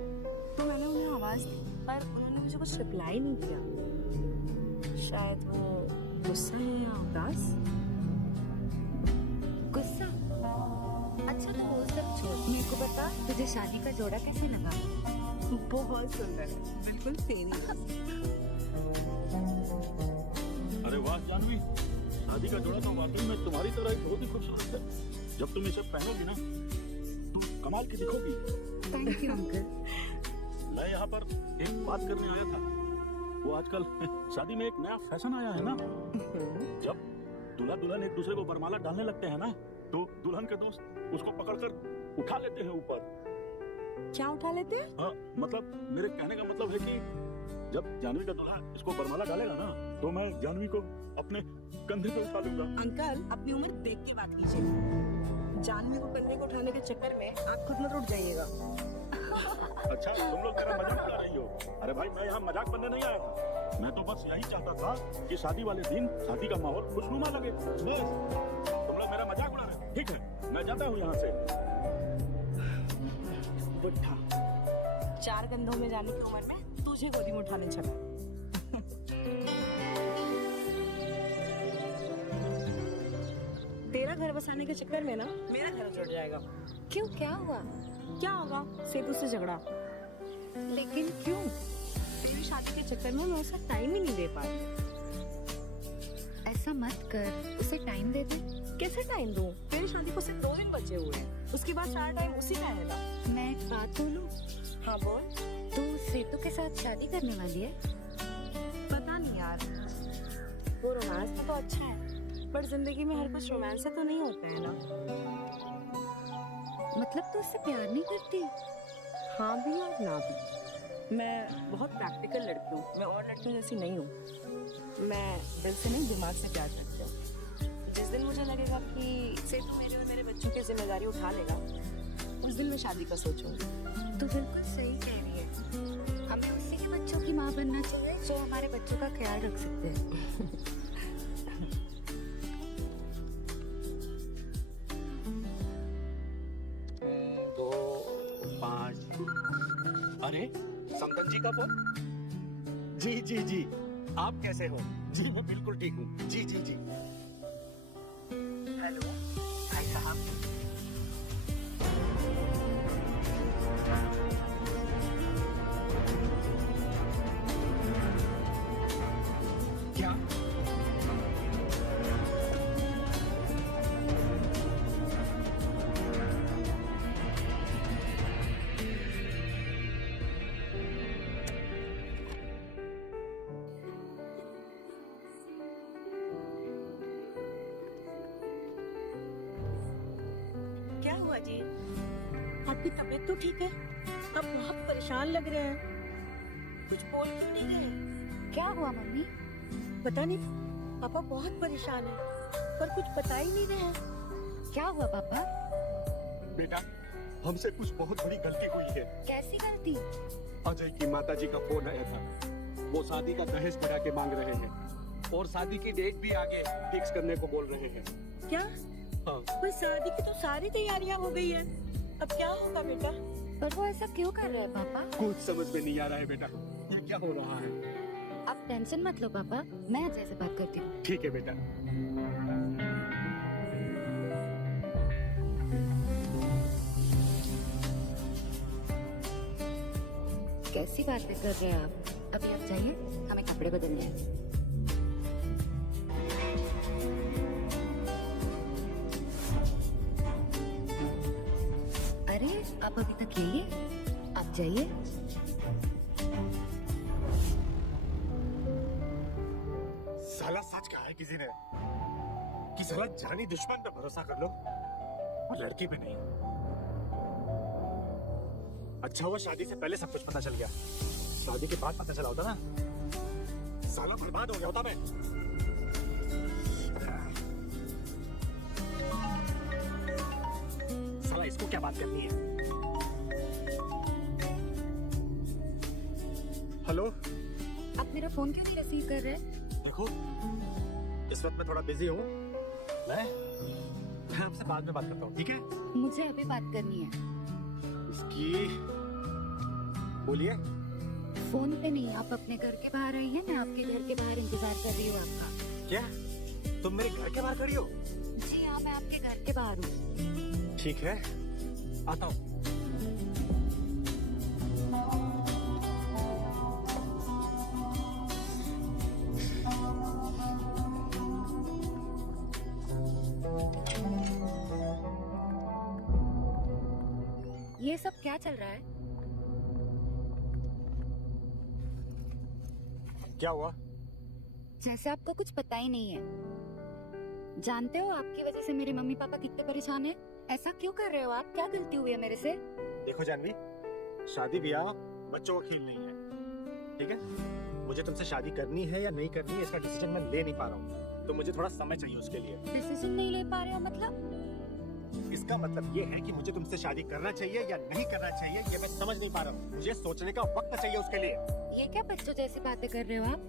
तो मैंने उन्हें आवाज दी, पर उन्होंने मुझे कुछ रिप्लाई नहीं किया। शायद वो गुस्सा है या उदास। गुस्सा? अच्छा तो वो सब छोड़, मेरे को बता तुझे शादी का जोड़ा कैसे लगा? बहुत सुंदर है, बिल्कुल फेरी। अरे वाह जानवी, शादी का जोड़ा तो वाकई में तुम्हारी तरह ही बहुत ही खूबसूरत है। जब तुम इसे पहनोगी ना तो कमाल की दिखोगी। Thank you uncle. मैं यहाँ पर एक बात करने आया था। वो आजकल शादी में एक नया फैशन आया है ना, जब दूल्हा दुल्हन एक दूसरे को वरमाला डालने लगते हैं ना, तो दुल्हन के दोस्त उसको पकड़कर उठा लेते हैं ऊपर। क्या उठा लेते हैं? हाँ, मतलब मेरे कहने का मतलब है कि जब जानवी का दूल्हा इसको वरमाला डालेगा ना, तो मैं जानवी को अपने कंधे पे उठा लूंगा। अंकल, अपनी उम्र देख के बात कीजिए। जानवी को कंधे को उठाने के चक्कर में आप खुद मत उठ जाइएगा। अच्छा, तुम लोग मेरा मजाक उड़ा रही हो? अरे भाई, मैं यहाँ मजाक बनने नहीं आया था। मैं तो बस यही चाहता था कि शादी वाले दिन शादी का माहौल खुशनुमा लगे। बस तुम लोग मेरा मजाक उड़ा रहे हो। ठीक है, मैं जाता हूँ यहाँ से। बुढ़ा, 4 कंधों में जाने की उम्र में तुझे गोदी में उठाने चला। तेरा घर बसाने के चक्कर में ना मेरा घर उजड़ जाएगा। क्यों, क्या हुआ? क्या होगा? सेतु से झगड़ा। लेकिन क्यों? तेरी शादी के चक्कर में मैं उसे टाइम ही नहीं दे पाई। ऐसा मत कर, उसे टाइम दे दे। कैसे टाइम दूं? तेरी शादी को सिर्फ 2 दिन बचे हुए हैं, उसके बाद सारा टाइम उसी का आएगा। मैं एक बात बोलूं? हाँ बोल। तू सेतु के साथ शादी करने वाली है? पता नहीं यार, वो रोमांस में तो अच्छा है, पर जिंदगी में हर कुछ रोमांस से तो नहीं होता है ना। मतलब तू उससे प्यार नहीं करती? हाँ भी और ना भी। मैं बहुत प्रैक्टिकल लड़की हूँ, मैं और लड़कियों जैसी नहीं हूँ। मैं दिल से नहीं, दिमाग से प्यार करती हूँ। जिस दिन मुझे लगेगा कि सेतु मेरे और मेरे बच्चों की जिम्मेदारी उठा लेगा, उस दिन मैं शादी का सोचूंगी। तू बिल्कुल सही कह रही है। हमें उसी के बच्चों की माँ बनना चाहिए जो हमारे बच्चों का ख्याल रख सकते हैं। 2 5। अरे समदन जी का फोन। जी जी जी, आप कैसे हो? जी मैं बिल्कुल ठीक हूँ। जी जी जी। हेलो भाई साहब। क्या? क्या हुआ जी? आपकी तबीयत तो ठीक है? आप बहुत परेशान लग रहे हैं। कुछ बोल क्यों नहीं रहे? क्या हुआ मम्मी? पता नहीं, पापा बहुत परेशान है, पर कुछ बता ही नहीं रहे हैं। क्या हुआ पापा? बेटा, हमसे कुछ बहुत बड़ी गलती हुई है। कैसी गलती? अजय की माताजी का फोन आया था। वो शादी का दहेज बढ़ा के मांग रहे हैं और शादी की डेट भी आगे फिक्स करने को बोल रहे हैं। क्या? हाँ। पर शादी की तो सारी तैयारियां हो गई है, अब क्या होगा बेटा? पर वो ऐसा क्यों कर रहे हैं पापा? कुछ समझ में नहीं आ रहा है बेटा, ये क्या हो रहा है? आप टेंशन मत लो पापा, मैं अजय से बात करती हूँ। ठीक है बेटा। कैसी बातें कर रहे हैं आप? अभी आप जाइए, हमें कपड़े बदलने हैं। अरे आप अभी तक यही है, आप जाइए। साला सच कहा है किसी ने कि साला जानी दुश्मन पे भरोसा कर लो और लड़की पे नहीं। अच्छा हुआ शादी से पहले सब कुछ पता चल गया, शादी के बाद पता चला होता ना, साला बर्बाद हो गया होता मैं। साला इसको क्या बात करनी है? हेलो, आप मेरा फोन क्यों नहीं रिसीव कर रहे? देखो इस वक्त मैं थोड़ा बिजी हूँ, मैं आपसे बाद में बात करता हूँ, ठीक है? मुझे अभी बात करनी है। इसकी बोलिए। फोन पे नहीं, आप अपने घर के बाहर आई हैं, मैं आपके घर के बाहर इंतजार कर रही हूँ आपका। क्या तुम मेरे घर के बाहर खड़ी हो? जी हाँ, मैं आपके घर के बाहर हूँ। ठीक है, आता हूँ। ये सब क्या चल रहा है? क्या हुआ? जैसे आपको कुछ पता ही नहीं है। जानते हो आपकी वजह से मेरे मम्मी पापा कितने परेशान हैं? ऐसा क्यों कर रहे हो आप? क्या गलती हुई है मेरे से? देखो जानवी, शादी ब्याह बच्चों का खेल नहीं है, ठीक है? मुझे तुमसे शादी करनी है या नहीं करनी है इसका डिसीजन मैं ले नहीं पा रहा हूँ, तो मुझे थोड़ा समय चाहिए उसके लिए। डिसीजन नहीं ले पा रहे हो मतलब? इसका मतलब ये है कि मुझे तुमसे शादी करना चाहिए या नहीं करना चाहिए ये मैं समझ नहीं पा रहा हूँ। मुझे सोचने का वक्त चाहिए उसके लिए। ये क्या बच्चों जैसी बातें कर रहे हो आप?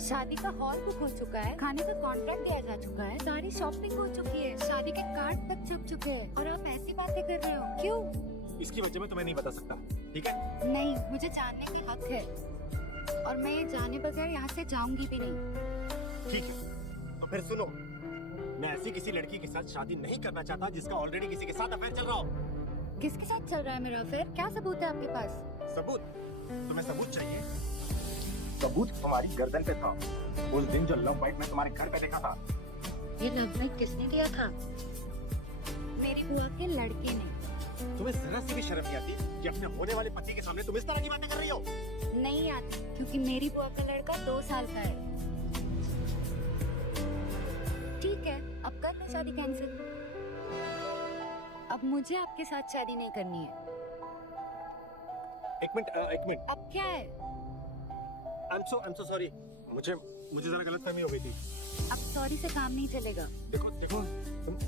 शादी का हॉल बुक हो चुका है, खाने का कॉन्ट्रैक्ट दिया जा चुका है, सारी शॉपिंग हो चुकी है, शादी के कार्ड तक छप चुके हैं और आप ऐसी बातें कर रहे हो क्यों? इसकी वजह मैं तुम्हें नहीं बता सकता, ठीक है? नहीं, मुझे जानने की हक है और मैं ये जाने बगैर यहाँ से जाऊंगी भी नहीं। ठीक है, तो फिर सुनो, मैं ऐसी किसी लड़की के साथ शादी नहीं करना चाहता जिसका ऑलरेडी किसी के साथ अफेयर चल रहा हो। किसके साथ चल रहा है मेरा अफेयर? क्या सबूत है आपके पास? सबूत? तुम्हें सबूत चाहिए? सबूत तुम्हारी गर्दन पे था उस दिन जो लव बाइट में तुम्हारे घर पे देखा था। ये लव नाइट किसने किया था? मेरी बुआ के लड़के ने। तुम्हें जरा सी भी शर्म नहीं आती कि अपने होने वाले पति के सामने तुम इस तरह की बातें कर रही हो? नहीं आती, क्योंकि मेरी बुआ का लड़का 2 साल का है। ठीक है, अब कर लो शादी कैंसिल। अब मुझे आपके साथ शादी नहीं करनी है। एक मिनट। अब क्या है? I'm so sorry। मुझे जरा गलतफहमी हो गई थी। अब सॉरी से काम नहीं चलेगा। देखो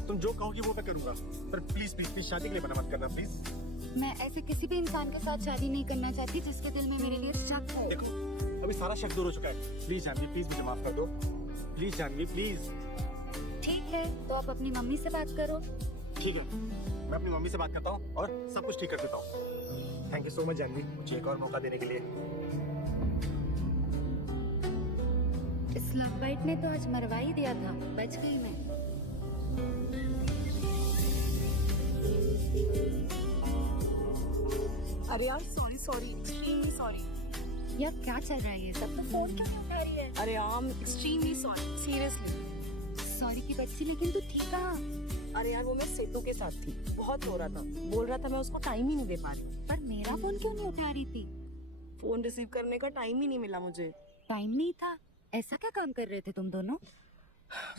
तुम जो कहोगी वो मैं करूंगा, पर प्लीज शादी के लिए मना मत करना प्लीज। मैं ऐसे किसी भी इंसान के साथ शादी नहीं करना चाहती जिसके दिल में मेरे लिए शक हो। देखो अभी सारा शक दूर हो चुका है। प्लीज जानवी, प्लीज मुझे माफ कर दो। Please Janvi, please. ठीक है, तो आप अपनी मम्मी से बात करो। ठीक है, मैं अपनी मम्मी से बात करता हूँ और सब कुछ ठीक कर देता हूँ। Thank you so much Janvi, मुझे एक और मौका देने के लिए। इस लव बाइट ने तो आज मरवा ही दिया था, बच गई मैं। अरे यार सॉरी एक्सट्रीमली सॉरी। यार क्या चल रहा है ये सब? तो फोन क्यों नहीं उठा रही है? अरे यार एक्सट्रीमली सॉरी, सीरियसली। सॉरी की बच्ची, लेकिन तू ठीक कहाँ? अरे यार वो मैं सेतु के साथ थी, बहुत रो रहा था, बोल रहा था मैं उसको टाइम ही नहीं दे पा रही। पर मेरा फोन क्यों नहीं उठा रही थी? फोन रिसीव करने का टाइम ही नहीं मिला मुझे। टाइम नहीं था? ऐसा क्या काम कर रहे थे तुम दोनों?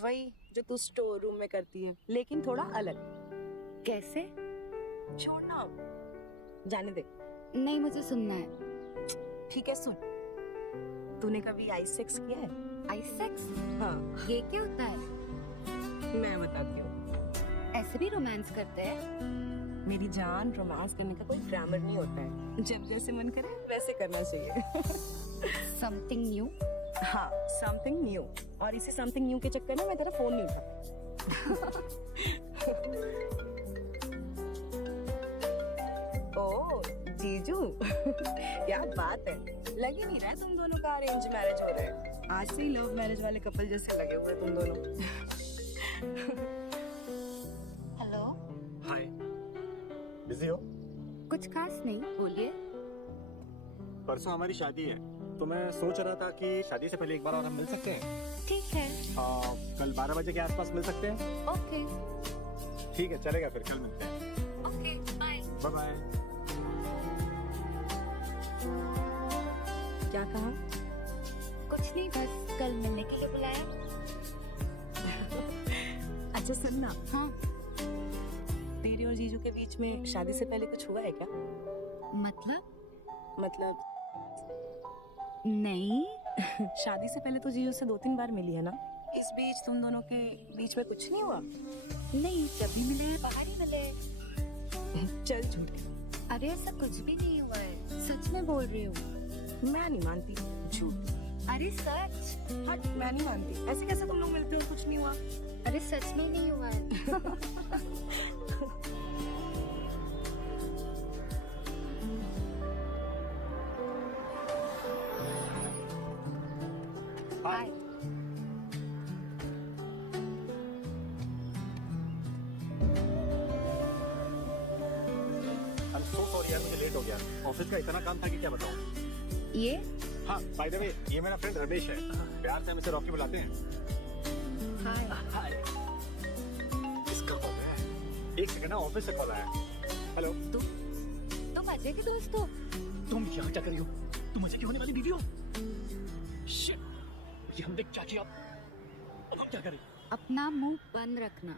वही जो तू स्टोर रूम में करती है, लेकिन थोड़ा अलग। कैसे? छोड़ ना, जाने दे। नहीं, मुझे सुनना है। ठीक है सुन, तूने कभी आइस सेक्स किया है? Ice sex? हाँ, ये क्या होता है? मैं बताती हूँ। ऐसे भी रोमांस करते हैं? मेरी जान, रोमांस करने का कोई ग्रामर नहीं होता है, जब जैसे मन करे वैसे करना चाहिए। Something new? हाँ, समथिंग न्यू। और इसी समथिंग न्यू के चक्कर में मैं तेरा फोन नहीं उठा। ओ जीजू, क्या बात है। लग ही नहीं रहा है तुम दोनों का अरेंज मैरिज हो रहा है। आज से ही लव मैरिज वाले कपल जैसे लगे हुए तुम दोनों। हेलो, हाय, बिजी हो? कुछ खास नहीं, बोलिए। परसों हमारी शादी है, तो मैं सोच रहा था कि शादी से पहले एक बार और हम मिल सकते हैं। ठीक है। कल 12 बजे के आसपास मिल सकते हैं? ओके। ठीक है, चलेगा, फिर कल मिलते हैं। Okay, bye. Bye bye. क्या कहा? कुछ नहीं, बस कल मिलने के लिए बुलाया। अच्छा सुन ना, हाँ। तेरे और जीजू के बीच में शादी से पहले कुछ हुआ है क्या? मतलब नहीं। शादी से पहले तो जीजू से 2-3 बार मिली है ना? इस बीच तुम दोनों के बीच में कुछ नहीं हुआ? नहीं, जब भी मिले हैं बाहर ही मिले। चल झूठ। अरे ऐसा कुछ भी नहीं हुआ है, सच में बोल रही हूँ। मैं नहीं मानती, झूठ। अरे सच। हट, मैं नहीं मानती। ऐसे कैसे तुम लोग मिलते हो, कुछ नहीं हुआ? अरे सच में नहीं हुआ है। हाय। I'm so sorry यार, मुझे लेट हो गया। ऑफिस का इतना काम था कि क्या बताऊं। ये हाँ, बाय द वे, ये मेरा फ्रेंड रमेश है। प्यार से हम इसे रॉकी बुलाते हैं। हाय। इसका कॉल है। एक सेकंड ना, ऑफिस से कॉल आया। हेलो। तुम अजय के दोस्त हो? तुम यहाँ क्या कर रही हो? तुम अजय की होने वाली बीवी हो? Shit! ये हमने क्या किया? अब हम क्या करें? अपना मुंह बंद रखना।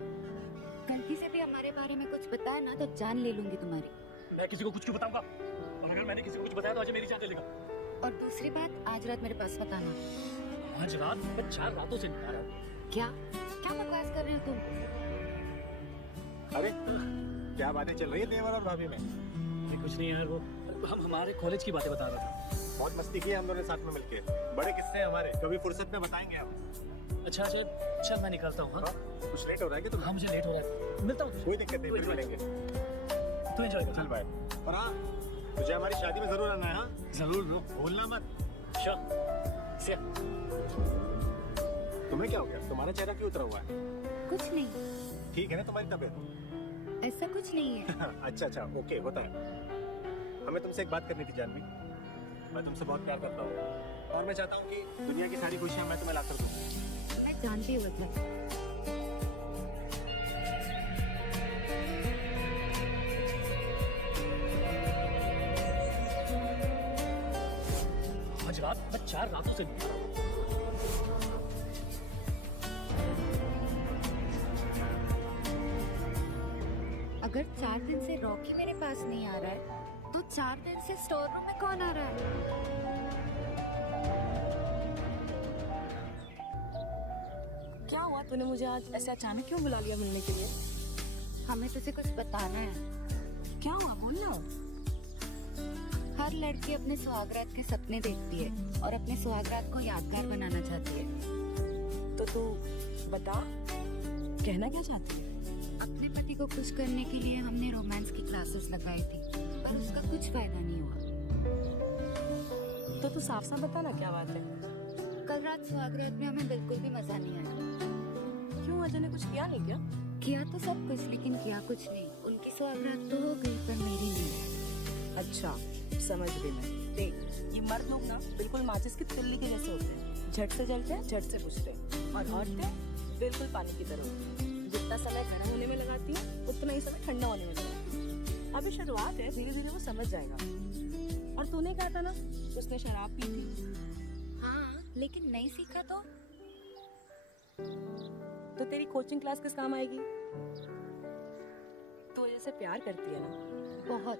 गलती से भी हमारे बारे में कुछ बताया ना तो जान ले लूंगी तुम्हारी। मैं किसी को कुछ क्यों बताऊंगा? और अगर मैंने किसी को कुछ बताया तो अजय मेरी जान ले लेगा। और दूसरी बात, आज रात मेरे पास बताना। आज रात मैं 4 रातों से नहीं आ रहा। क्या क्या बकवास कर रहे हो तुम? अरे, क्या बातें चल रही है देवर और भाभी में? ये कुछ नहीं यार, वो हम हमारे कॉलेज की बातें बता रहा था। बहुत मस्ती की है हम दोनों ने साथ में मिलके। बड़े किस्से हैं हमारे, कभी फुर्सत में बताएंगे हम। अच्छा चल मैं निकलता हूँ। हाँ? कुछ लेट हो रहा है कि तुम? हाँ मुझे लेट हो रहा है, मिलता हूँ। कोई दिक्कत नहीं, फिर मिलेंगे। तू एंजॉय कर। चल बाय। और हाँ, तुझे हमारी शादी में जरूर आना है। हाँ, जरूर ब्रो। भूलना मत। श्योर। तुम्हें क्या हो गया? तुम्हारा चेहरा क्यों उतरा हुआ है? कुछ नहीं। ठीक है ना तुम्हारी तबीयत? ऐसा कुछ नहीं है। अच्छा, ओके, होता है। हमें तुमसे एक बात करनी थी जानवी। मैं तुमसे बहुत प्यार करता हूँ और मैं चाहता हूँ कि दुनिया की सारी खुशियाँ मैं तुम्हें लाकर दूँ। मैं जानती हूँ अजय। आज रात मैं 4 रातों से नहीं आ रहा हूँ। अगर 4 दिन से रॉकी मेरे पास नहीं आ रहा है तो 4 दिन से स्टोर रूम में कौन आ रहा है? क्या हुआ, तूने मुझे आज ऐसे अचानक क्यों बुला लिया मिलने के लिए? हमें तुझे कुछ बताना है। क्या हुआ, बोल ना। हर लड़की अपने सुहागरात के सपने देखती है और अपने सुहागरात को यादगार बनाना चाहती है। तो तू बता, कहना क्या चाहती है? अपने पति को खुश करने के लिए हमने रोमांस की क्लासेस लगाई थी, पर उसका कुछ फायदा नहीं हुआ। तो तू साफ साफ बता ना, क्या बात है? कल रात सुहागरात में हमें बिल्कुल भी मजा नहीं आया। क्यों, अजय ने कुछ किया नहीं क्या? किया तो सब कुछ, लेकिन किया कुछ नहीं। उनकी सुहागरात तो हो गई पर मेरी नहीं। अच्छा, समझ गई मैं। देख, ये मर्द लोग ना बिल्कुल माचिस की तिल्ली के जैसे होते हैं। झट से जलते हैं, झट से बुझते हैं, और औरतें बिल्कुल पानी की तरह होती हैं। जितना समय गर्म होने में लगाती है उतना ही समय ठंडा होने में लगाती है। अभी शुरुआत है, धीरे धीरे वो समझ जाएगा। और तूने कहा था ना उसने शराब पी थी। हाँ, लेकिन नहीं सीखा तो तेरी कोचिंग क्लास किस काम आएगी? तू जैसे प्यार करती है ना बहुत।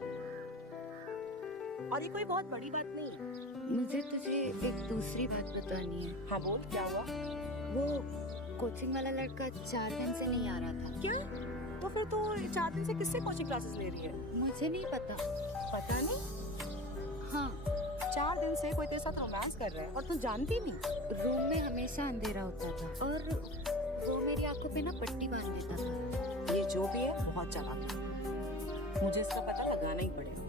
और ये कोई बहुत बड़ी बात नहीं। मुझे तुझे एक दूसरी बात बतानी है। हाँ बोल, क्या हुआ? वो कोचिंग वाला लड़का 4 दिन से नहीं आ रहा था। क्यों? तो फिर तू 4 दिन से किससे कोचिंग क्लासेस ले रही है? मुझे नहीं पता। पता नहीं? हाँ, 4 दिन से कोई तेरे साथ रोमांस कर रहा है और तू जानती नहीं? रूम में हमेशा अंधेरा होता था और वो मेरी आंखों पे ना पट्टी बांध देता था। ये जो भी है बहुत चालाक है। मुझे इसका पता लगाना ही पड़ेगा।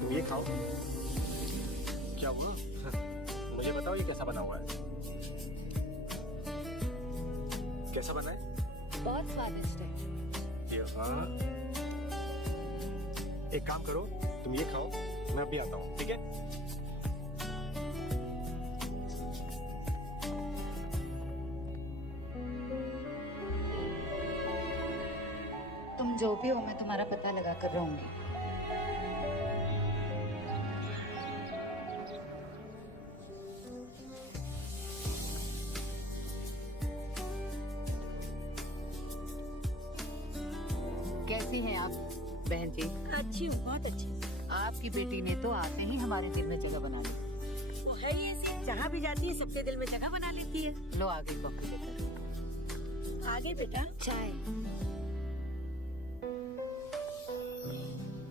तुम ये खाओ। क्या हुआ? मुझे बताओ ये कैसा बना हुआ है? कैसा बना है? बहुत स्वादिष्ट है। हाँ। एक काम करो, तुम ये खाओ, मैं अभी आता हूँ, ठीक है? तुम जो भी हो, मैं तुम्हारा पता लगा कर रहूंगी। कैसी हैं आप? बहन जी, अच्छी हूँ, बहुत अच्छी। आपकी बेटी ने तो आते ही हमारे दिल में जगह बना ली। वो है ही ऐसी, जहाँ भी जाती है सबके दिल में जगह बना लेती है। लो आ गई कॉफी लेकर। आगे बेटा। चाय।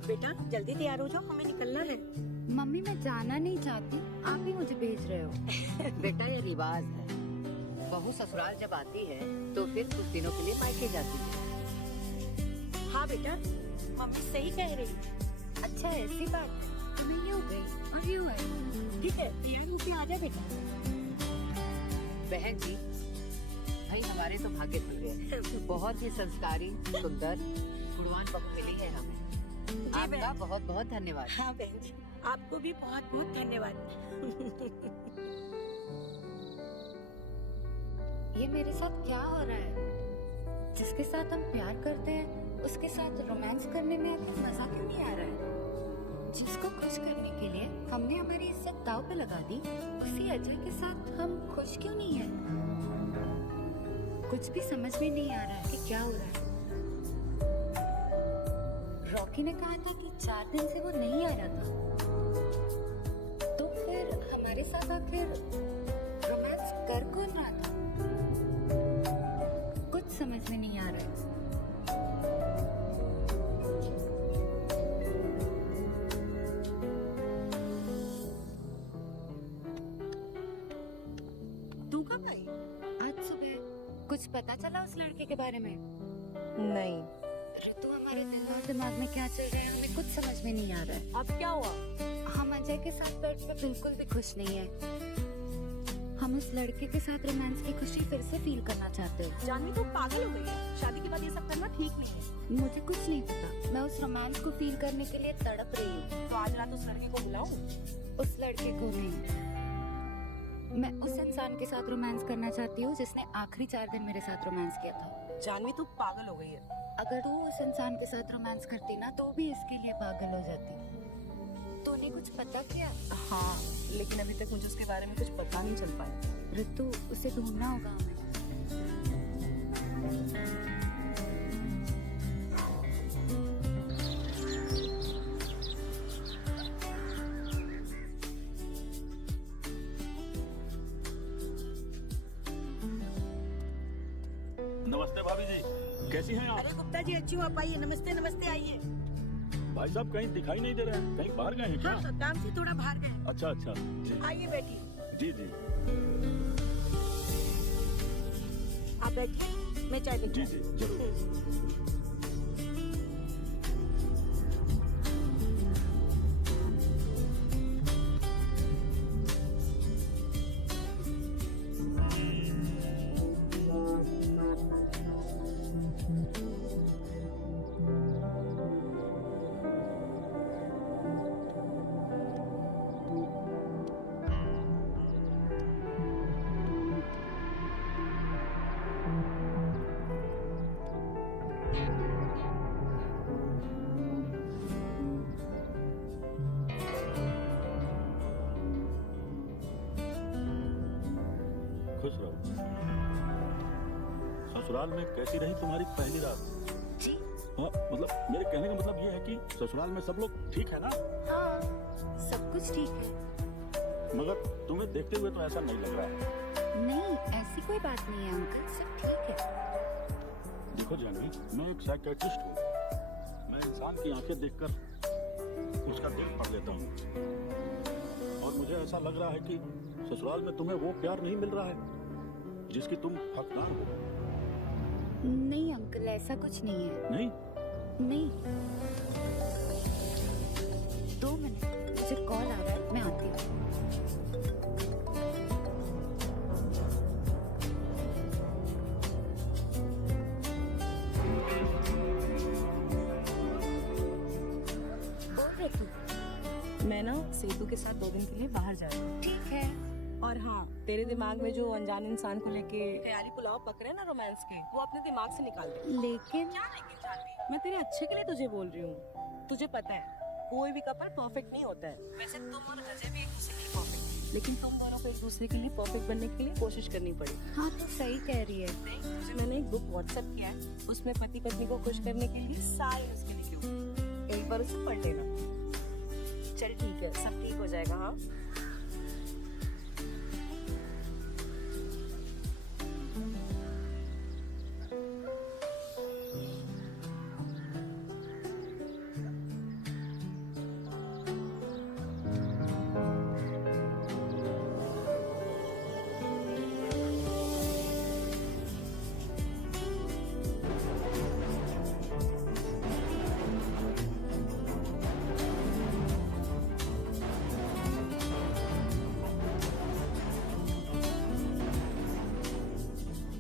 बेटा जल्दी तैयार हो जाओ, हमें निकलना है। मम्मी मैं जाना नहीं चाहती, आप ही मुझे भेज रहे हो। बेटा ये रिवाज है, बहू ससुराल जब आती है तो फिर कुछ दिनों के लिए मायके जाती है। हाँ बेटा, मम्मी सही कह रही। अच्छा ऐसी बात है, तो मैं यूँ गई और यूँ आई। ठीक है, तैयार होके आ जा बेटा। बहन जी, भाई हमारे तो भाग्य खुल गए। बहुत ही संस्कारी, सुंदर, गुणवान बहू मिली है हमें। आपका बहन। बहुत बहुत धन्यवाद। हाँ बहन जी, आपको भी बहुत बहुत धन्यवाद। ये मेरे साथ क्या हो रहा है? जिसके साथ हम प्यार करते हैं उसके साथ रोमांस करने में आखिर मजा क्यों नहीं आ रहा है? जिसको खुश करने के लिए हमने हमारी इज्जत दांव पे लगा दी, उसी अजय के साथ हम खुश क्यों नहीं है? कुछ भी समझ में नहीं आ रहा है कि क्या हो रहा है। रॉकी ने कहा था कि 4 दिन से वो नहीं आ रहा था, तो फिर हमारे साथ आखिर रोमांस कर कौन रहा था? कुछ समझ में नहीं आ रहा है। तू कब आई? आज सुबह कुछ पता चला उस लड़के के बारे में? नहीं। ऋतु हमारे दिल और दिमाग में क्या चल रहा है हमें कुछ समझ में नहीं आ रहा है। अब क्या हुआ? हम अजय के साथ बेड पे बिल्कुल भी खुश नहीं है। हम उस लड़के के साथ रोमांस की खुशी फिर से फील करना चाहते हैं। जानवी तो पागल हो गई है, शादी के बाद ये सब करना ठीक नहीं है। मुझे कुछ नहीं पता, मैं उस रोमांस को फील करने के लिए तड़प रही हूँ। तो आज रात उस लड़के को बुलाऊं? उस लड़के को नहीं, मैं उस इंसान के साथ रोमांस करना चाहती हूँ जिसने आखिरी 4 दिन मेरे साथ रोमांस किया था। जानवी तू पागल हो गई है। अगर तू उस इंसान के साथ रोमांस करती ना तो भी इसके लिए पागल हो जाती। तूने कुछ पता किया? हाँ, लेकिन अभी तक मुझे उसके बारे में कुछ पता नहीं चल पाया। ऋतु उसे ढूंढना होगा हमें। नमस्ते भाभी जी, कैसी हैं आप? अरे गुप्ता जी अच्छी हो, आप आइए। नमस्ते नमस्ते, आइए। भाई साहब कहीं दिखाई नहीं दे रहे हैं, कहीं बाहर गए हैं क्या? हाँ, काम से थोड़ा बाहर गए। अच्छा अच्छा जी आइए बैठिए। जी जी आप बैठिए, मैं चाय लेकर जी जी जरूर। खुश रहो। ससुराल में कैसी रही तुम्हारी पहली रात? जी हाँ, मतलब मेरे कहने का मतलब ये है कि ससुराल में सब लोग ठीक है ना? हाँ, सब कुछ ठीक है। मगर तुम्हें देखते हुए तो ऐसा नहीं लग रहा है। नहीं, ऐसी कोई बात नहीं है अंकल, सब ठीक है। देखो जानवी, मैं एक साइकियाट्रिस्ट हूँ। मैं इंसान की आंखें देखकर उसका दिल पढ़ लेता हूँ, और मुझे ऐसा लग रहा है कि ससुराल में तुम्हें वो प्यार नहीं मिल रहा है जिसकी तुम हकदार हो। नहीं अंकल, ऐसा कुछ नहीं है। नहीं? नहीं। 2 मिनट, मुझे कॉल आ रहा है, मैं आती हूँ। बोल ऋतु। मैं ना सेतु के साथ 2 दिन के लिए बाहर जा रही हूँ। ठीक है। और हाँ, तेरे दिमाग में जो अनजान इंसान को लेके ख्याली पुलाव पक रहे हैं ना रोमांस के, वो अपने दिमाग से निकाल दे। लेकिन क्या लेकिन जानवी, मैं तेरे अच्छे के लिए तुझे बोल रही हूँ। तुझे पता है कोई भी कपल परफेक्ट नहीं होता है। वैसे तुम और अजय भी एक दूसरे के लिए परफेक्ट, लेकिन तुम दोनों को एक दूसरे के लिए परफेक्ट बनने के लिए कोशिश करनी पड़ेगी। हाँ, तो सही कह रही है। तुझे मैंने एक बुक व्हाट्सएप किया है, उसमें पति पत्नी को खुश करने के लिए सारे नुस्खे लिखे हुए हैं। एक बार उसे पढ़ लेना। चल ठीक है, सब ठीक हो जाएगा। हाँ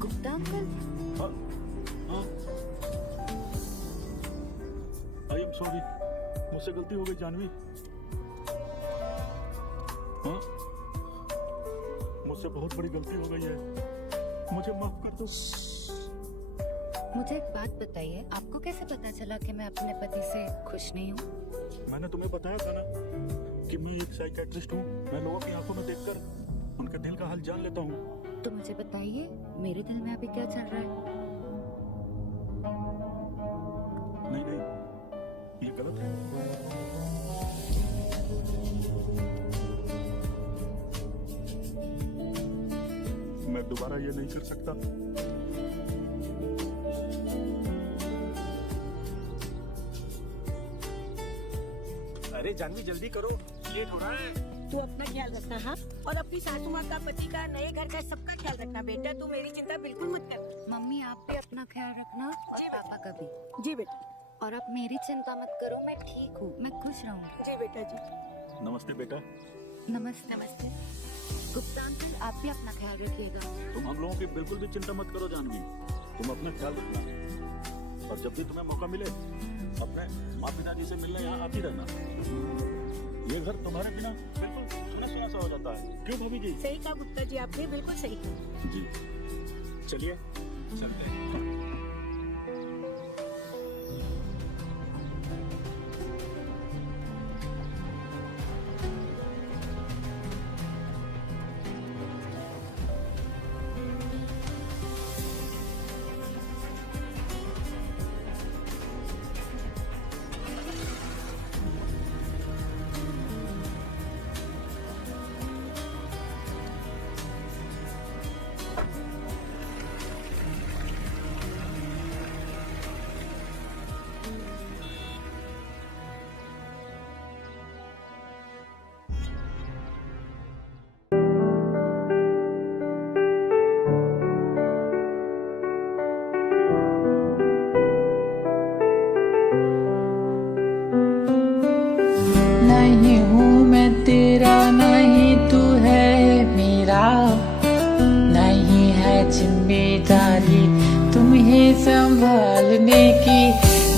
Gupta uncle, I am sorry, मुझसे गलती हो गई जानवी। हाँ, मुझसे बहुत बड़ी गलती हो गई है, मुझे माफ कर दो। मुझे एक बात बताइए, आपको कैसे पता चला कि मैं अपने पति से खुश नहीं हूँ? मैंने तुम्हें बताया था ना कि मैं एक साइकियाट्रिस्ट हूँ। मैं लोगों की आंखों में देखकर उनके दिल का हाल जान लेता हूँ। तो मुझे बताइए, मेरे दिल में अभी क्या चल रहा है? नहीं नहीं, ये गलत है। मैं दोबारा ये नहीं कर सकता। अरे जानवी जल्दी करो, लेट हो रहा है। तू अपना ख्याल रखना। हाँ, और अपनी सासू माँ का, पति का, नए घर का, सबका ख्याल रखना बेटा। तू मेरी चिंता बिल्कुल मत कर। मम्मी आप भी अपना ख्याल रखना और पापा का भी। जी बेटा। और आप मेरी चिंता मत करो, मैं ठीक हूँ, मैं खुश रहूँगी। जी बेटा जी। नमस्ते बेटा। नमस्ते। नमस्ते गुप्ता अंकल, आप भी अपना ख्याल रखिएगा। तुम हम लोगों की बिल्कुल भी चिंता मत करो जानवी, तुम अपना ख्याल रखना और जब भी तुम्हें मौका मिले अपने माँ पिताजी से मिलने यहाँ आती रहना। ये घर तुम्हारे बिना बिल्कुल सुना सुना सा हो जाता है, क्यों भाभी जी? सही कहा गुप्ता जी, आपने बिल्कुल सही कहा। जी चलिए चलते हैं। नहीं हूँ मैं तेरा, नहीं तू है मेरा, नहीं है जिम्मेदारी तुम्हें संभालने की,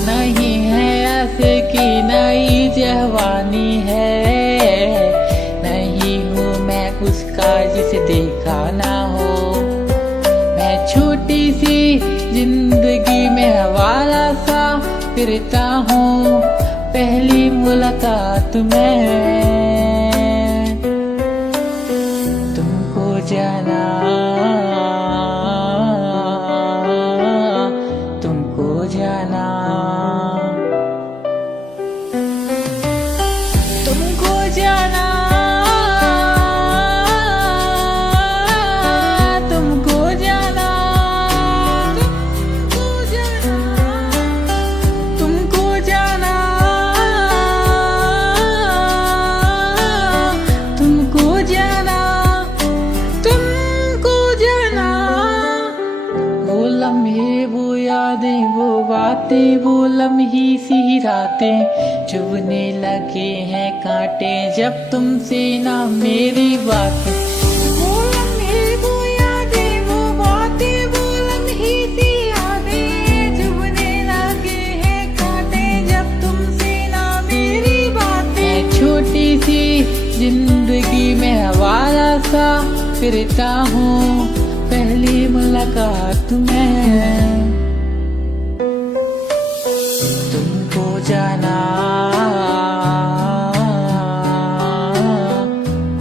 नहीं है ऐसे की नई जवानी है, नहीं हूँ मैं उसका जिसे देखा ना हो, मैं छोटी सी जिंदगी में हवाला सा फिरता हूँ, पहली मुलाकात में तुमको जाना, तुमको जाना, तुमको जाना, तुमको जाना, तुमको जाना, तुमको जाना, तुमको जाना, वो लम्हे, वो यादें, वो बातें, वो लम्ही सी रातें, चुभने लगे हैं कांटे जब तुमसे ना मेरी बात। वो लम्हे, वो यादें, वो बातें, वो लम्ही सी यादें, चुभने लगे हैं कांटे जब तुमसे ना मेरी बातें, छोटी सी जिंदगी में हवाला सा फिरता हूँ, पहली मुलाकात में तुमको जाना,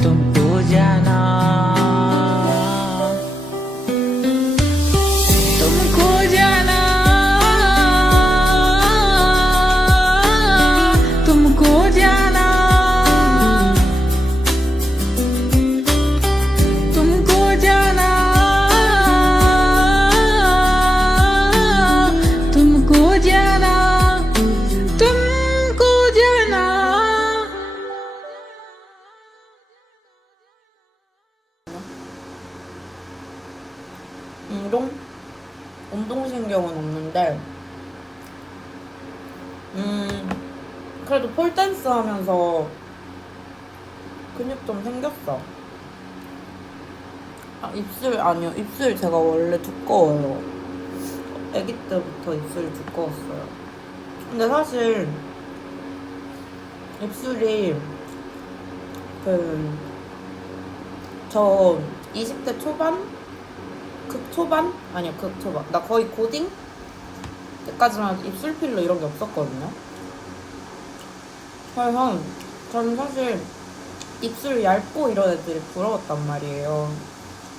तुमको जाना, तुमको जाना, तुमको जाना, 운동신경은 없는데 그래도 폴댄스 하면서 근육 좀 생겼어. 아니요, 입술 제가 원래 두꺼워요. 아기 때부터 입술이 두꺼웠어요. 근데 사실 입술이 저 20대 초반? 극초반? 아니요, 극초반. 나 거의 고딩? 때까지만 입술 필러 이런 게 없었거든요. 그래서 저는 사실 입술 얇고 이런 애들이 부러웠단 말이에요.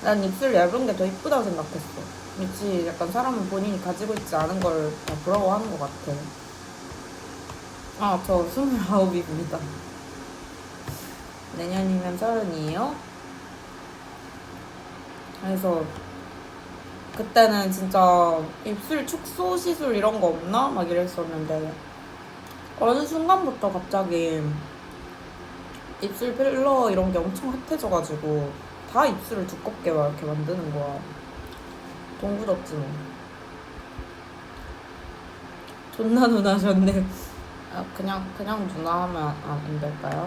난 입술 얇은 게 더 이쁘다고 생각했어. 마치 약간 사람은 본인이 가지고 있지 않은 걸 다 부러워하는 것 같아. 아, 저 29입니다. 내년이면 30이에요. 그래서 그때는 진짜 입술 축소 시술 이런 거 없나? 막 이랬었는데 어느 순간부터 갑자기 입술 필러 이런 게 엄청 핫해져가지고 다 입술을 두껍게 막 이렇게 만드는 거야. 동구덕지 뭐. 존나 누나셨네. 아, 그냥 누나 하면 안 될까요?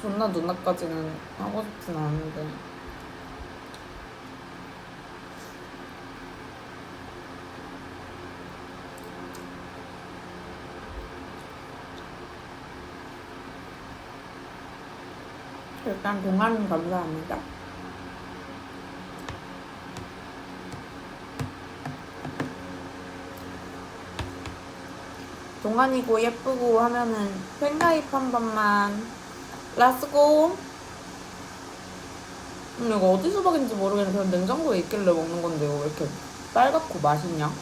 존나 누나까지는 하고 싶진 않은데. 일단 동아님 감사합니다. 동안이고 예쁘고 하면은 팬가입 한 번만. 렛츠고. 이거 어디 수박인지 모르겠는데 그냥 냉장고에 있길래 먹는 건데 이거 왜 이렇게 빨갛고 맛있냐?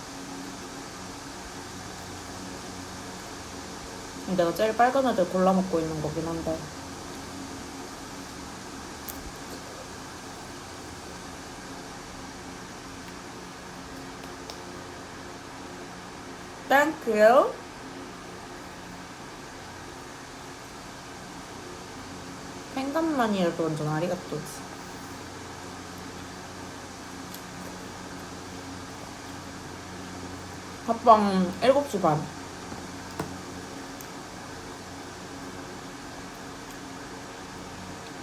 내가 제일 빨간 애들 골라 먹고 있는 거긴 한데. 땡큐. 생각만이라도 완전 아리가또지. 합방 7시 반.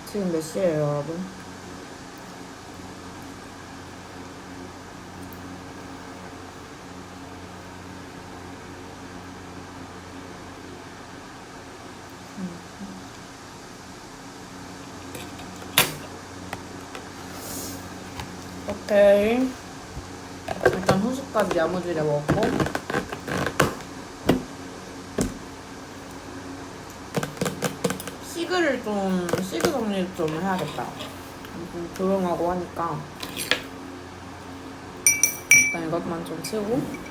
지금 몇 시예요, 여러분? 오케이. 일단 후식까지 야무지게 먹고 시그 정리 좀 해야겠다. 좀 조용하고 하니까 일단 이것만 좀 치우고.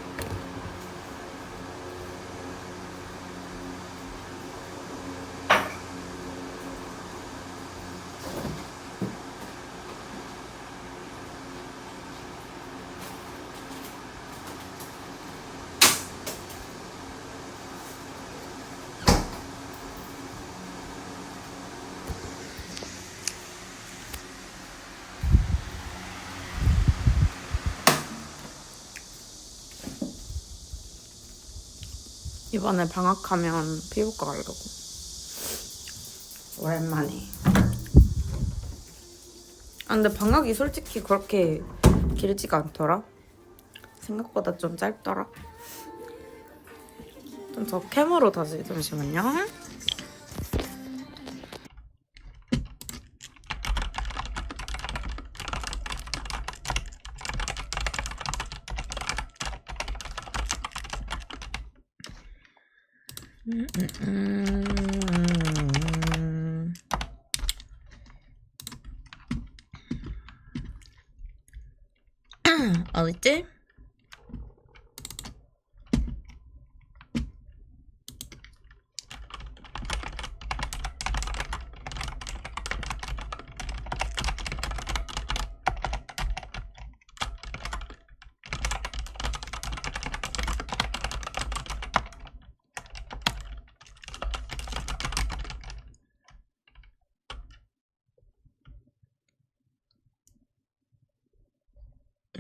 이번에 방학하면 피부과 가려고. 오랜만에. 아, 근데 방학이 솔직히 그렇게 길지가 않더라. 생각보다 좀 짧더라. 좀 저 캠으로 다시. 잠시만요. 어딨지?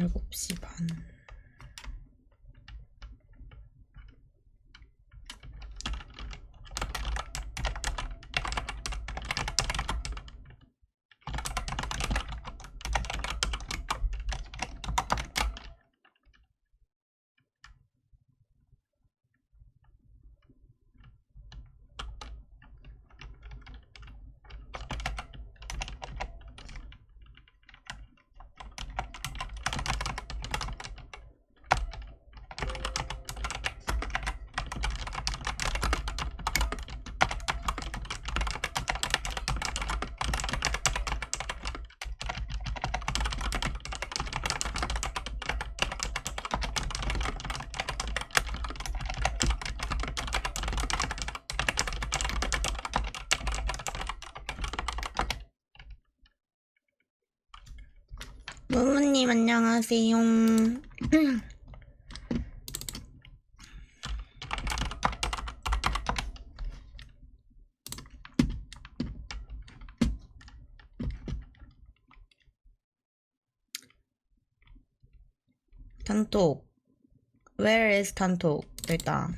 7시 반. 무무님 안녕하세요. 단톡. Where is 단톡? 일단.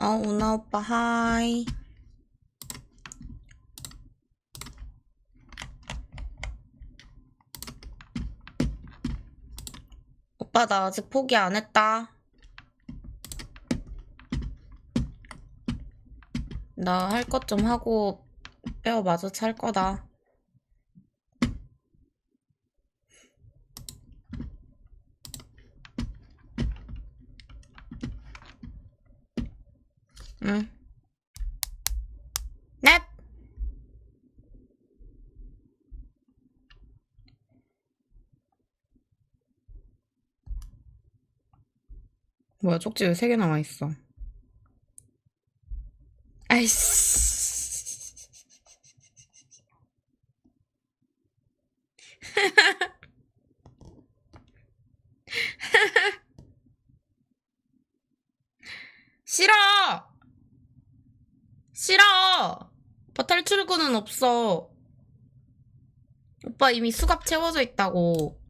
우나 오빠 하이. 오빠 나 아직 포기 안 했다. 나 할 것 좀 하고 뼈 마주칠 거다. 응. 넷! 뭐야, 쪽지 왜 3개 남아있어? 아이씨. 싫어! 싫어! 오빠 탈출구는 없어. 오빠 이미 수갑 채워져 있다고.